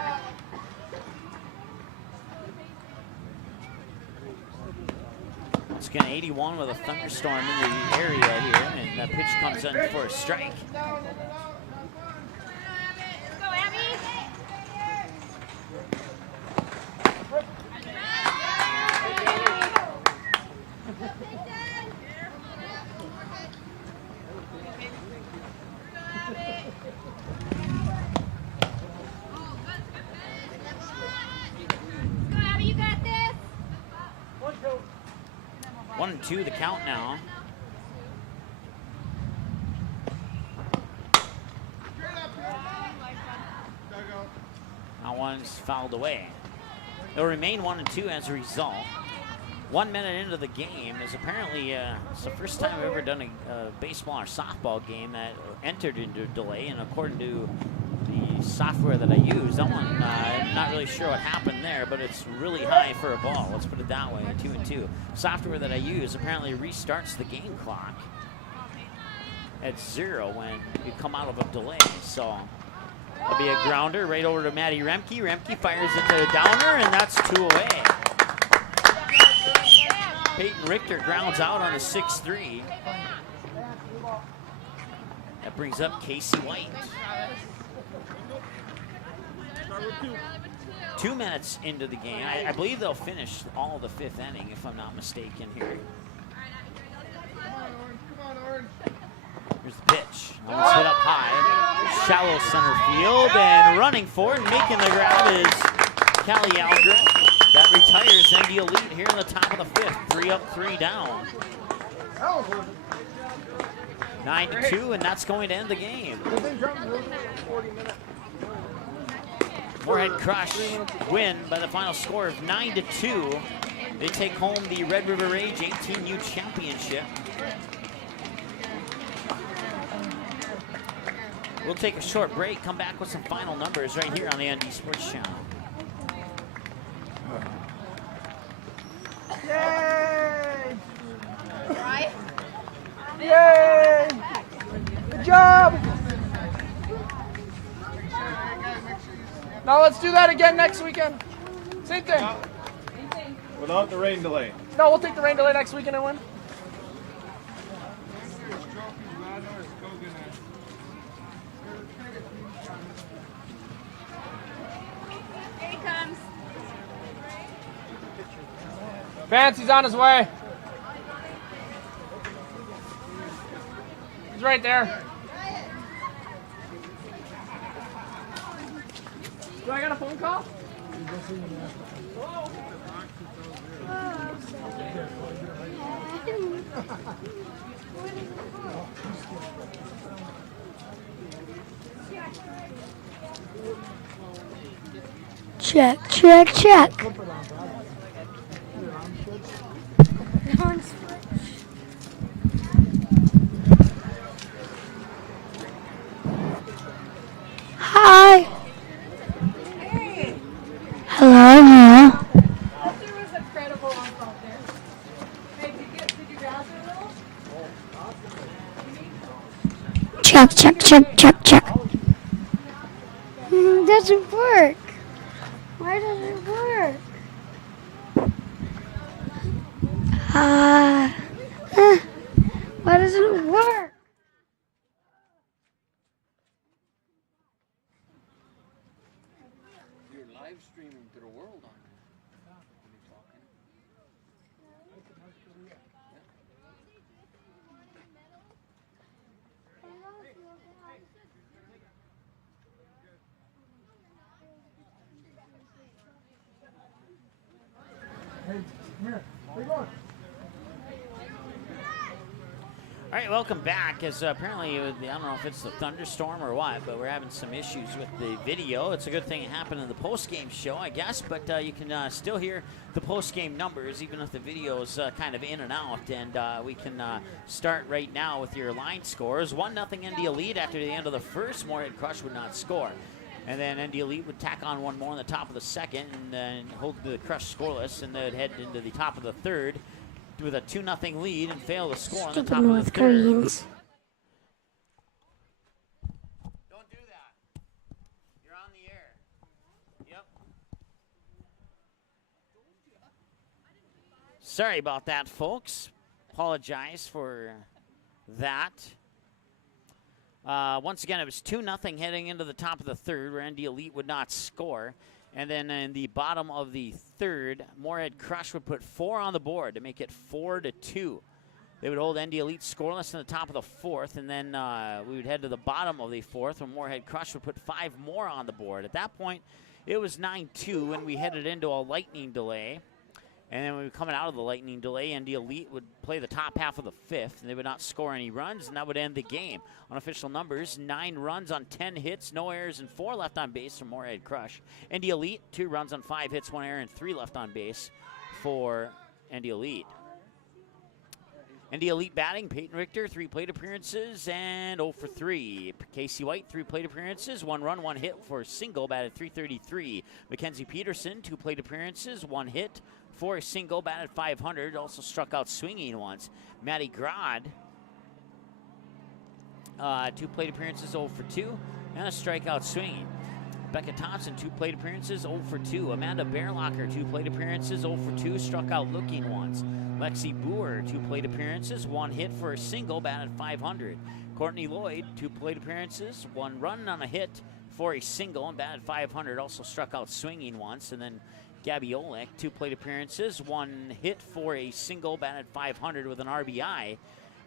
It's going to 81 with a thunderstorm in the area here, and that pitch comes in for a strike. Go, Abby! Go, Abby, you got this! 1-2 the count now. That one's fouled away. It'll remain 1-2 as a result. 1 minute into the game is apparently it's the first time I've ever done a baseball or softball game that entered into delay, and according to the software that I use, that one, I'm not really sure what happened there, but it's really high for a ball. Let's put it that way, 2-2. Software that I use apparently restarts the game clock at 0 when you come out of a delay. So That'll be a grounder right over to Maddie Remke. Remke fires it to the downer, and that's 2 away. Peyton Richter grounds out on a 6-3. That brings up Casey White. 2 minutes into the game. I believe they'll finish all the 5th inning, if I'm not mistaken here. Here's the pitch. Almost hit up high. Shallow center field, and running for it and making the grab is Callie Algren. That retires ND Elite here in the top of the 5th. 3 up, 3 down. 9-2, and that's going to end the game. Moorhead Crush win by the final score of 9-2. They take home the Red River Rage 18U Championship. We'll take a short break, come back with some final numbers right here on the ND Sports Channel. Yay! Right? Yay! Good job! Now let's do that again next weekend. Same thing. Without the rain delay. No, we'll take the rain delay next weekend and win. Here he comes. Fancy's on his way. He's right there. Do I got a phone call? Check, check, check. Hi. Hello, hello. There was a credible one out there. Hey, did you browse it a little? Check, check, check, check, check. It doesn't work. Why does it work? Why doesn't it work? You're live streaming to the world on that. All right, welcome back. As apparently, I don't know if it's the thunderstorm or what, but we're having some issues with the video. It's a good thing it happened in the post-game show, I guess, but you can still hear the post-game numbers, even if the video is kind of in and out. And we can start right now with your line scores. 1-0 ND Elite after the end of the first. Moorhead Crush would not score. And then ND Elite would tack on one more in the top of the second and then hold the Crush scoreless, and they'd head into the top of the third with a 2-0 lead and fail to score on the top North of the third. Koreans. Don't do that. You're on the air. Yep. Sorry about that, folks. Apologize for that. Once again, it was 2-0 heading into the top of the third, where ND Elite would not score. And then in the bottom of the third, Moorhead Crush would put 4 on the board to make it 4-2. They would hold ND Elite scoreless in the top of the fourth, and then we would head to the bottom of the fourth, where Moorhead Crush would put 5 more on the board. At that point, it was 9-2, and we headed into a lightning delay. And then we were coming out of the lightning delay, ND Elite would play the top half of the fifth, and they would not score any runs, and that would end the game. On official numbers, 9 runs on 10 hits, no errors, and 4 left on base from Moorhead Crush. ND Elite, 2 runs on 5 hits, 1 error, and 3 left on base for ND Elite. ND Elite batting, Peyton Richter, 3 plate appearances and 0 for 3. Casey White, 3 plate appearances, 1 run, 1 hit for a single, batted .333. Mackenzie Peterson, 2 plate appearances, 1 hit for a single, batted .500, also struck out swinging once. Matty Grod, 2 plate appearances, 0 for 2. and a strikeout swinging. Becca Thompson, 2 plate appearances, 0 for 2. Amanda Bearlocker, 2 plate appearances, 0 for 2, struck out looking once. Lexi Boer, 2 plate appearances, 1 hit for a single, batted .500. Courtney Lloyd, 2 plate appearances, 1 run on a hit for a single and batted .500, also struck out swinging once. And then Gabby Olek, 2 plate appearances, 1 hit for a single, batted .500 with an RBI.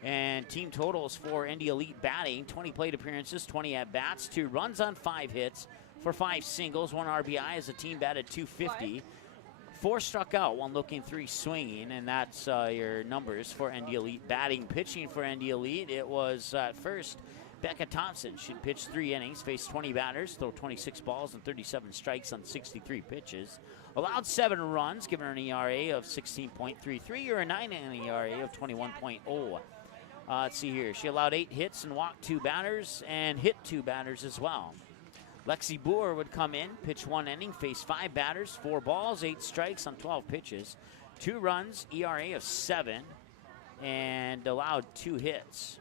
And team totals for ND Elite batting, 20 plate appearances, 20 at-bats, 2 runs on 5 hits for 5 singles, 1 RBI as the team batted .250. 4 struck out, 1 looking, 3 swinging, and that's your numbers for ND Elite batting. Pitching for ND Elite, it was first Becca Thompson. She pitched 3 innings, faced 20 batters, threw 26 balls and 37 strikes on 63 pitches. Allowed 7 runs, giving her an ERA of 16.33 or a 9-inning ERA of 21.0. Let's see here. She allowed 8 hits and walked 2 batters and hit 2 batters as well. Lexi Boer would come in, pitch 1 inning, face 5 batters, 4 balls, 8 strikes on 12 pitches, 2 runs, ERA of 7, and allowed 2 hits.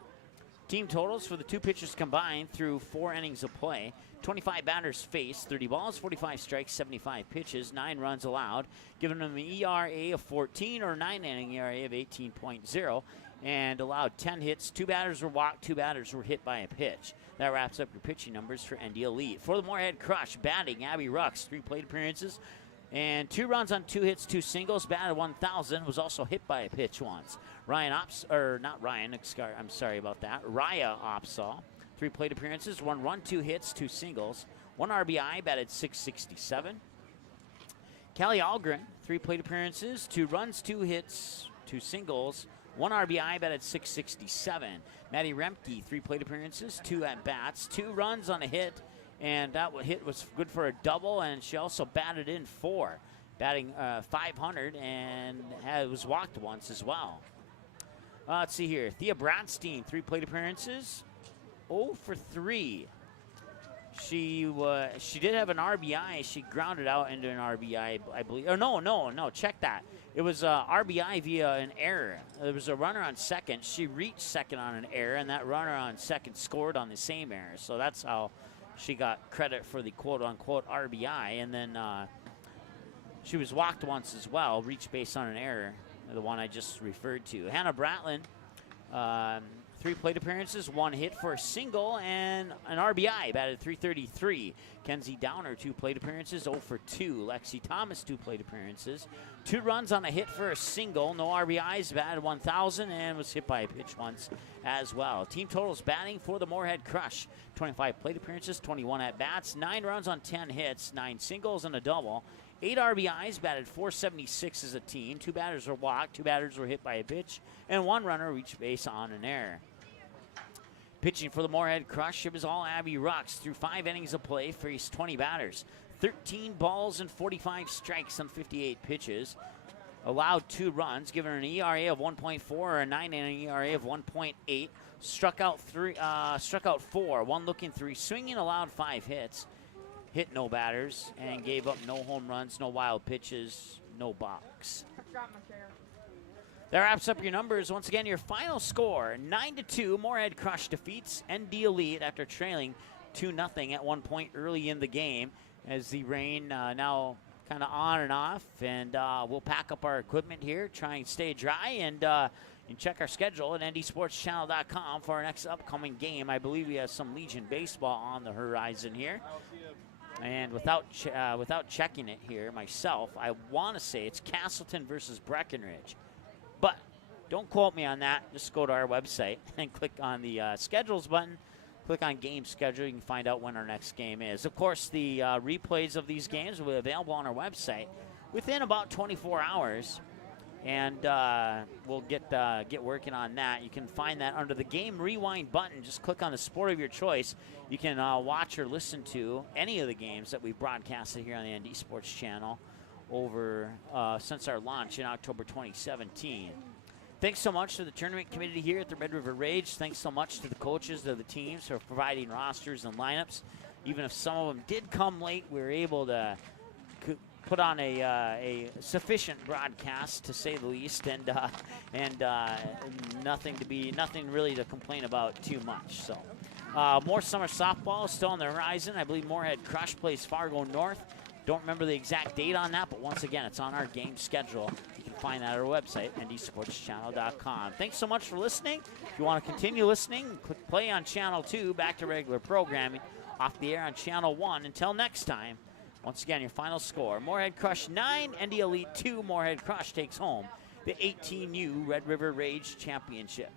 Team totals for the 2 pitchers combined through 4 innings of play. 25 batters faced, 30 balls, 45 strikes, 75 pitches, 9 runs allowed, giving them an ERA of 14 or 9-inning ERA of 18.0, and allowed 10 hits. 2 batters were walked, 2 batters were hit by a pitch. That wraps up your pitching numbers for ND Elite. For the Moorhead Crush, batting, Abby Rux, 3 plate appearances, and 2 runs on 2 hits, 2 singles, batted 1,000, was also hit by a pitch once. Raya Opsahl, 3 plate appearances, 1 run, 2 hits, 2 singles, 1 RBI, batted .667. Callie Algren, 3 plate appearances, 2 runs, 2 hits, 2 singles, 1 RBI, batted .667. Maddie Remke, 3 plate appearances, 2 at-bats, 2 runs on a hit, and that hit was good for a double, and she also batted in 4, batting .500, and was walked once as well. Let's see here. Thea Bradstein, 3 plate appearances, 0 for 3. She did have an RBI. She grounded out into an RBI, I believe. Oh, no, check that. It was RBI via an error. There was a runner on second. She reached second on an error, and that runner on second scored on the same error. So that's how she got credit for the quote-unquote RBI. And then she was walked once as well, reached base on an error, the one I just referred to. Hannah Bratlin, 3 plate appearances, 1 hit for a single, and an RBI, batted .333. Kenzie Downer, 2 plate appearances, 0 for 2. Lexi Thomas, 2 plate appearances, 2 runs on a hit for a single, no RBIs, batted 1,000, and was hit by a pitch once as well. Team totals batting for the Moorhead Crush: 25 plate appearances, 21 at-bats, 9 runs on 10 hits, 9 singles and a double, 8 RBIs, batted .476 as a team. 2 batters were walked, 2 batters were hit by a pitch, and 1 runner reached base on an error. Pitching for the Moorhead Crush, it was all Abby Rux. Through 5 innings of play, faced 20 batters, 13 balls and 45 strikes on 58 pitches. Allowed 2 runs, giving her an ERA of 1.4 or a 9-inning ERA of 1.8. Struck out 4, 1 looking, 3 swinging. Allowed 5 hits. Hit no batters and gave up no home runs, no wild pitches, no balks. That wraps up your numbers. Once again, your final score, 9-2. Moorhead Crush defeats ND Elite after trailing 2-0 at one point early in the game, as the rain now kind of on and off. And we'll pack up our equipment here, try and stay dry, and check our schedule at ndsportschannel.com for our next upcoming game. I believe we have some Legion baseball on the horizon here. And without checking it here myself, I want to say it's Castleton versus Breckenridge. But don't quote me on that. Just go to our website and click on the schedules button. Click on game schedule. You can find out when our next game is. Of course, the replays of these games will be available on our website within about 24 hours. And we'll get working on that. You can find that under the game rewind button. Just click on the sport of your choice. You can watch or listen to any of the games that we've broadcasted here on the ND Sports Channel over since our launch in October 2017. Thanks so much to the tournament committee here at the Red River Rage. Thanks so much to the coaches of the teams for providing rosters and lineups. Even if some of them did come late, we were able to put on a sufficient broadcast, to say the least, and nothing really to complain about too much. So More summer softball is still on the horizon. I believe Moorhead Crush plays Fargo North. Don't remember the exact date on that, but once again, it's on our game schedule. You can find that at our website, ndsportschannel.com. Thanks so much for listening. If you want to continue listening, click play on Channel 2, back to regular programming, off the air on Channel 1. Until next time, once again, your final score, Moorhead Crush 9, ND Elite 2. Moorhead Crush takes home the 18U Red River Rage Championship.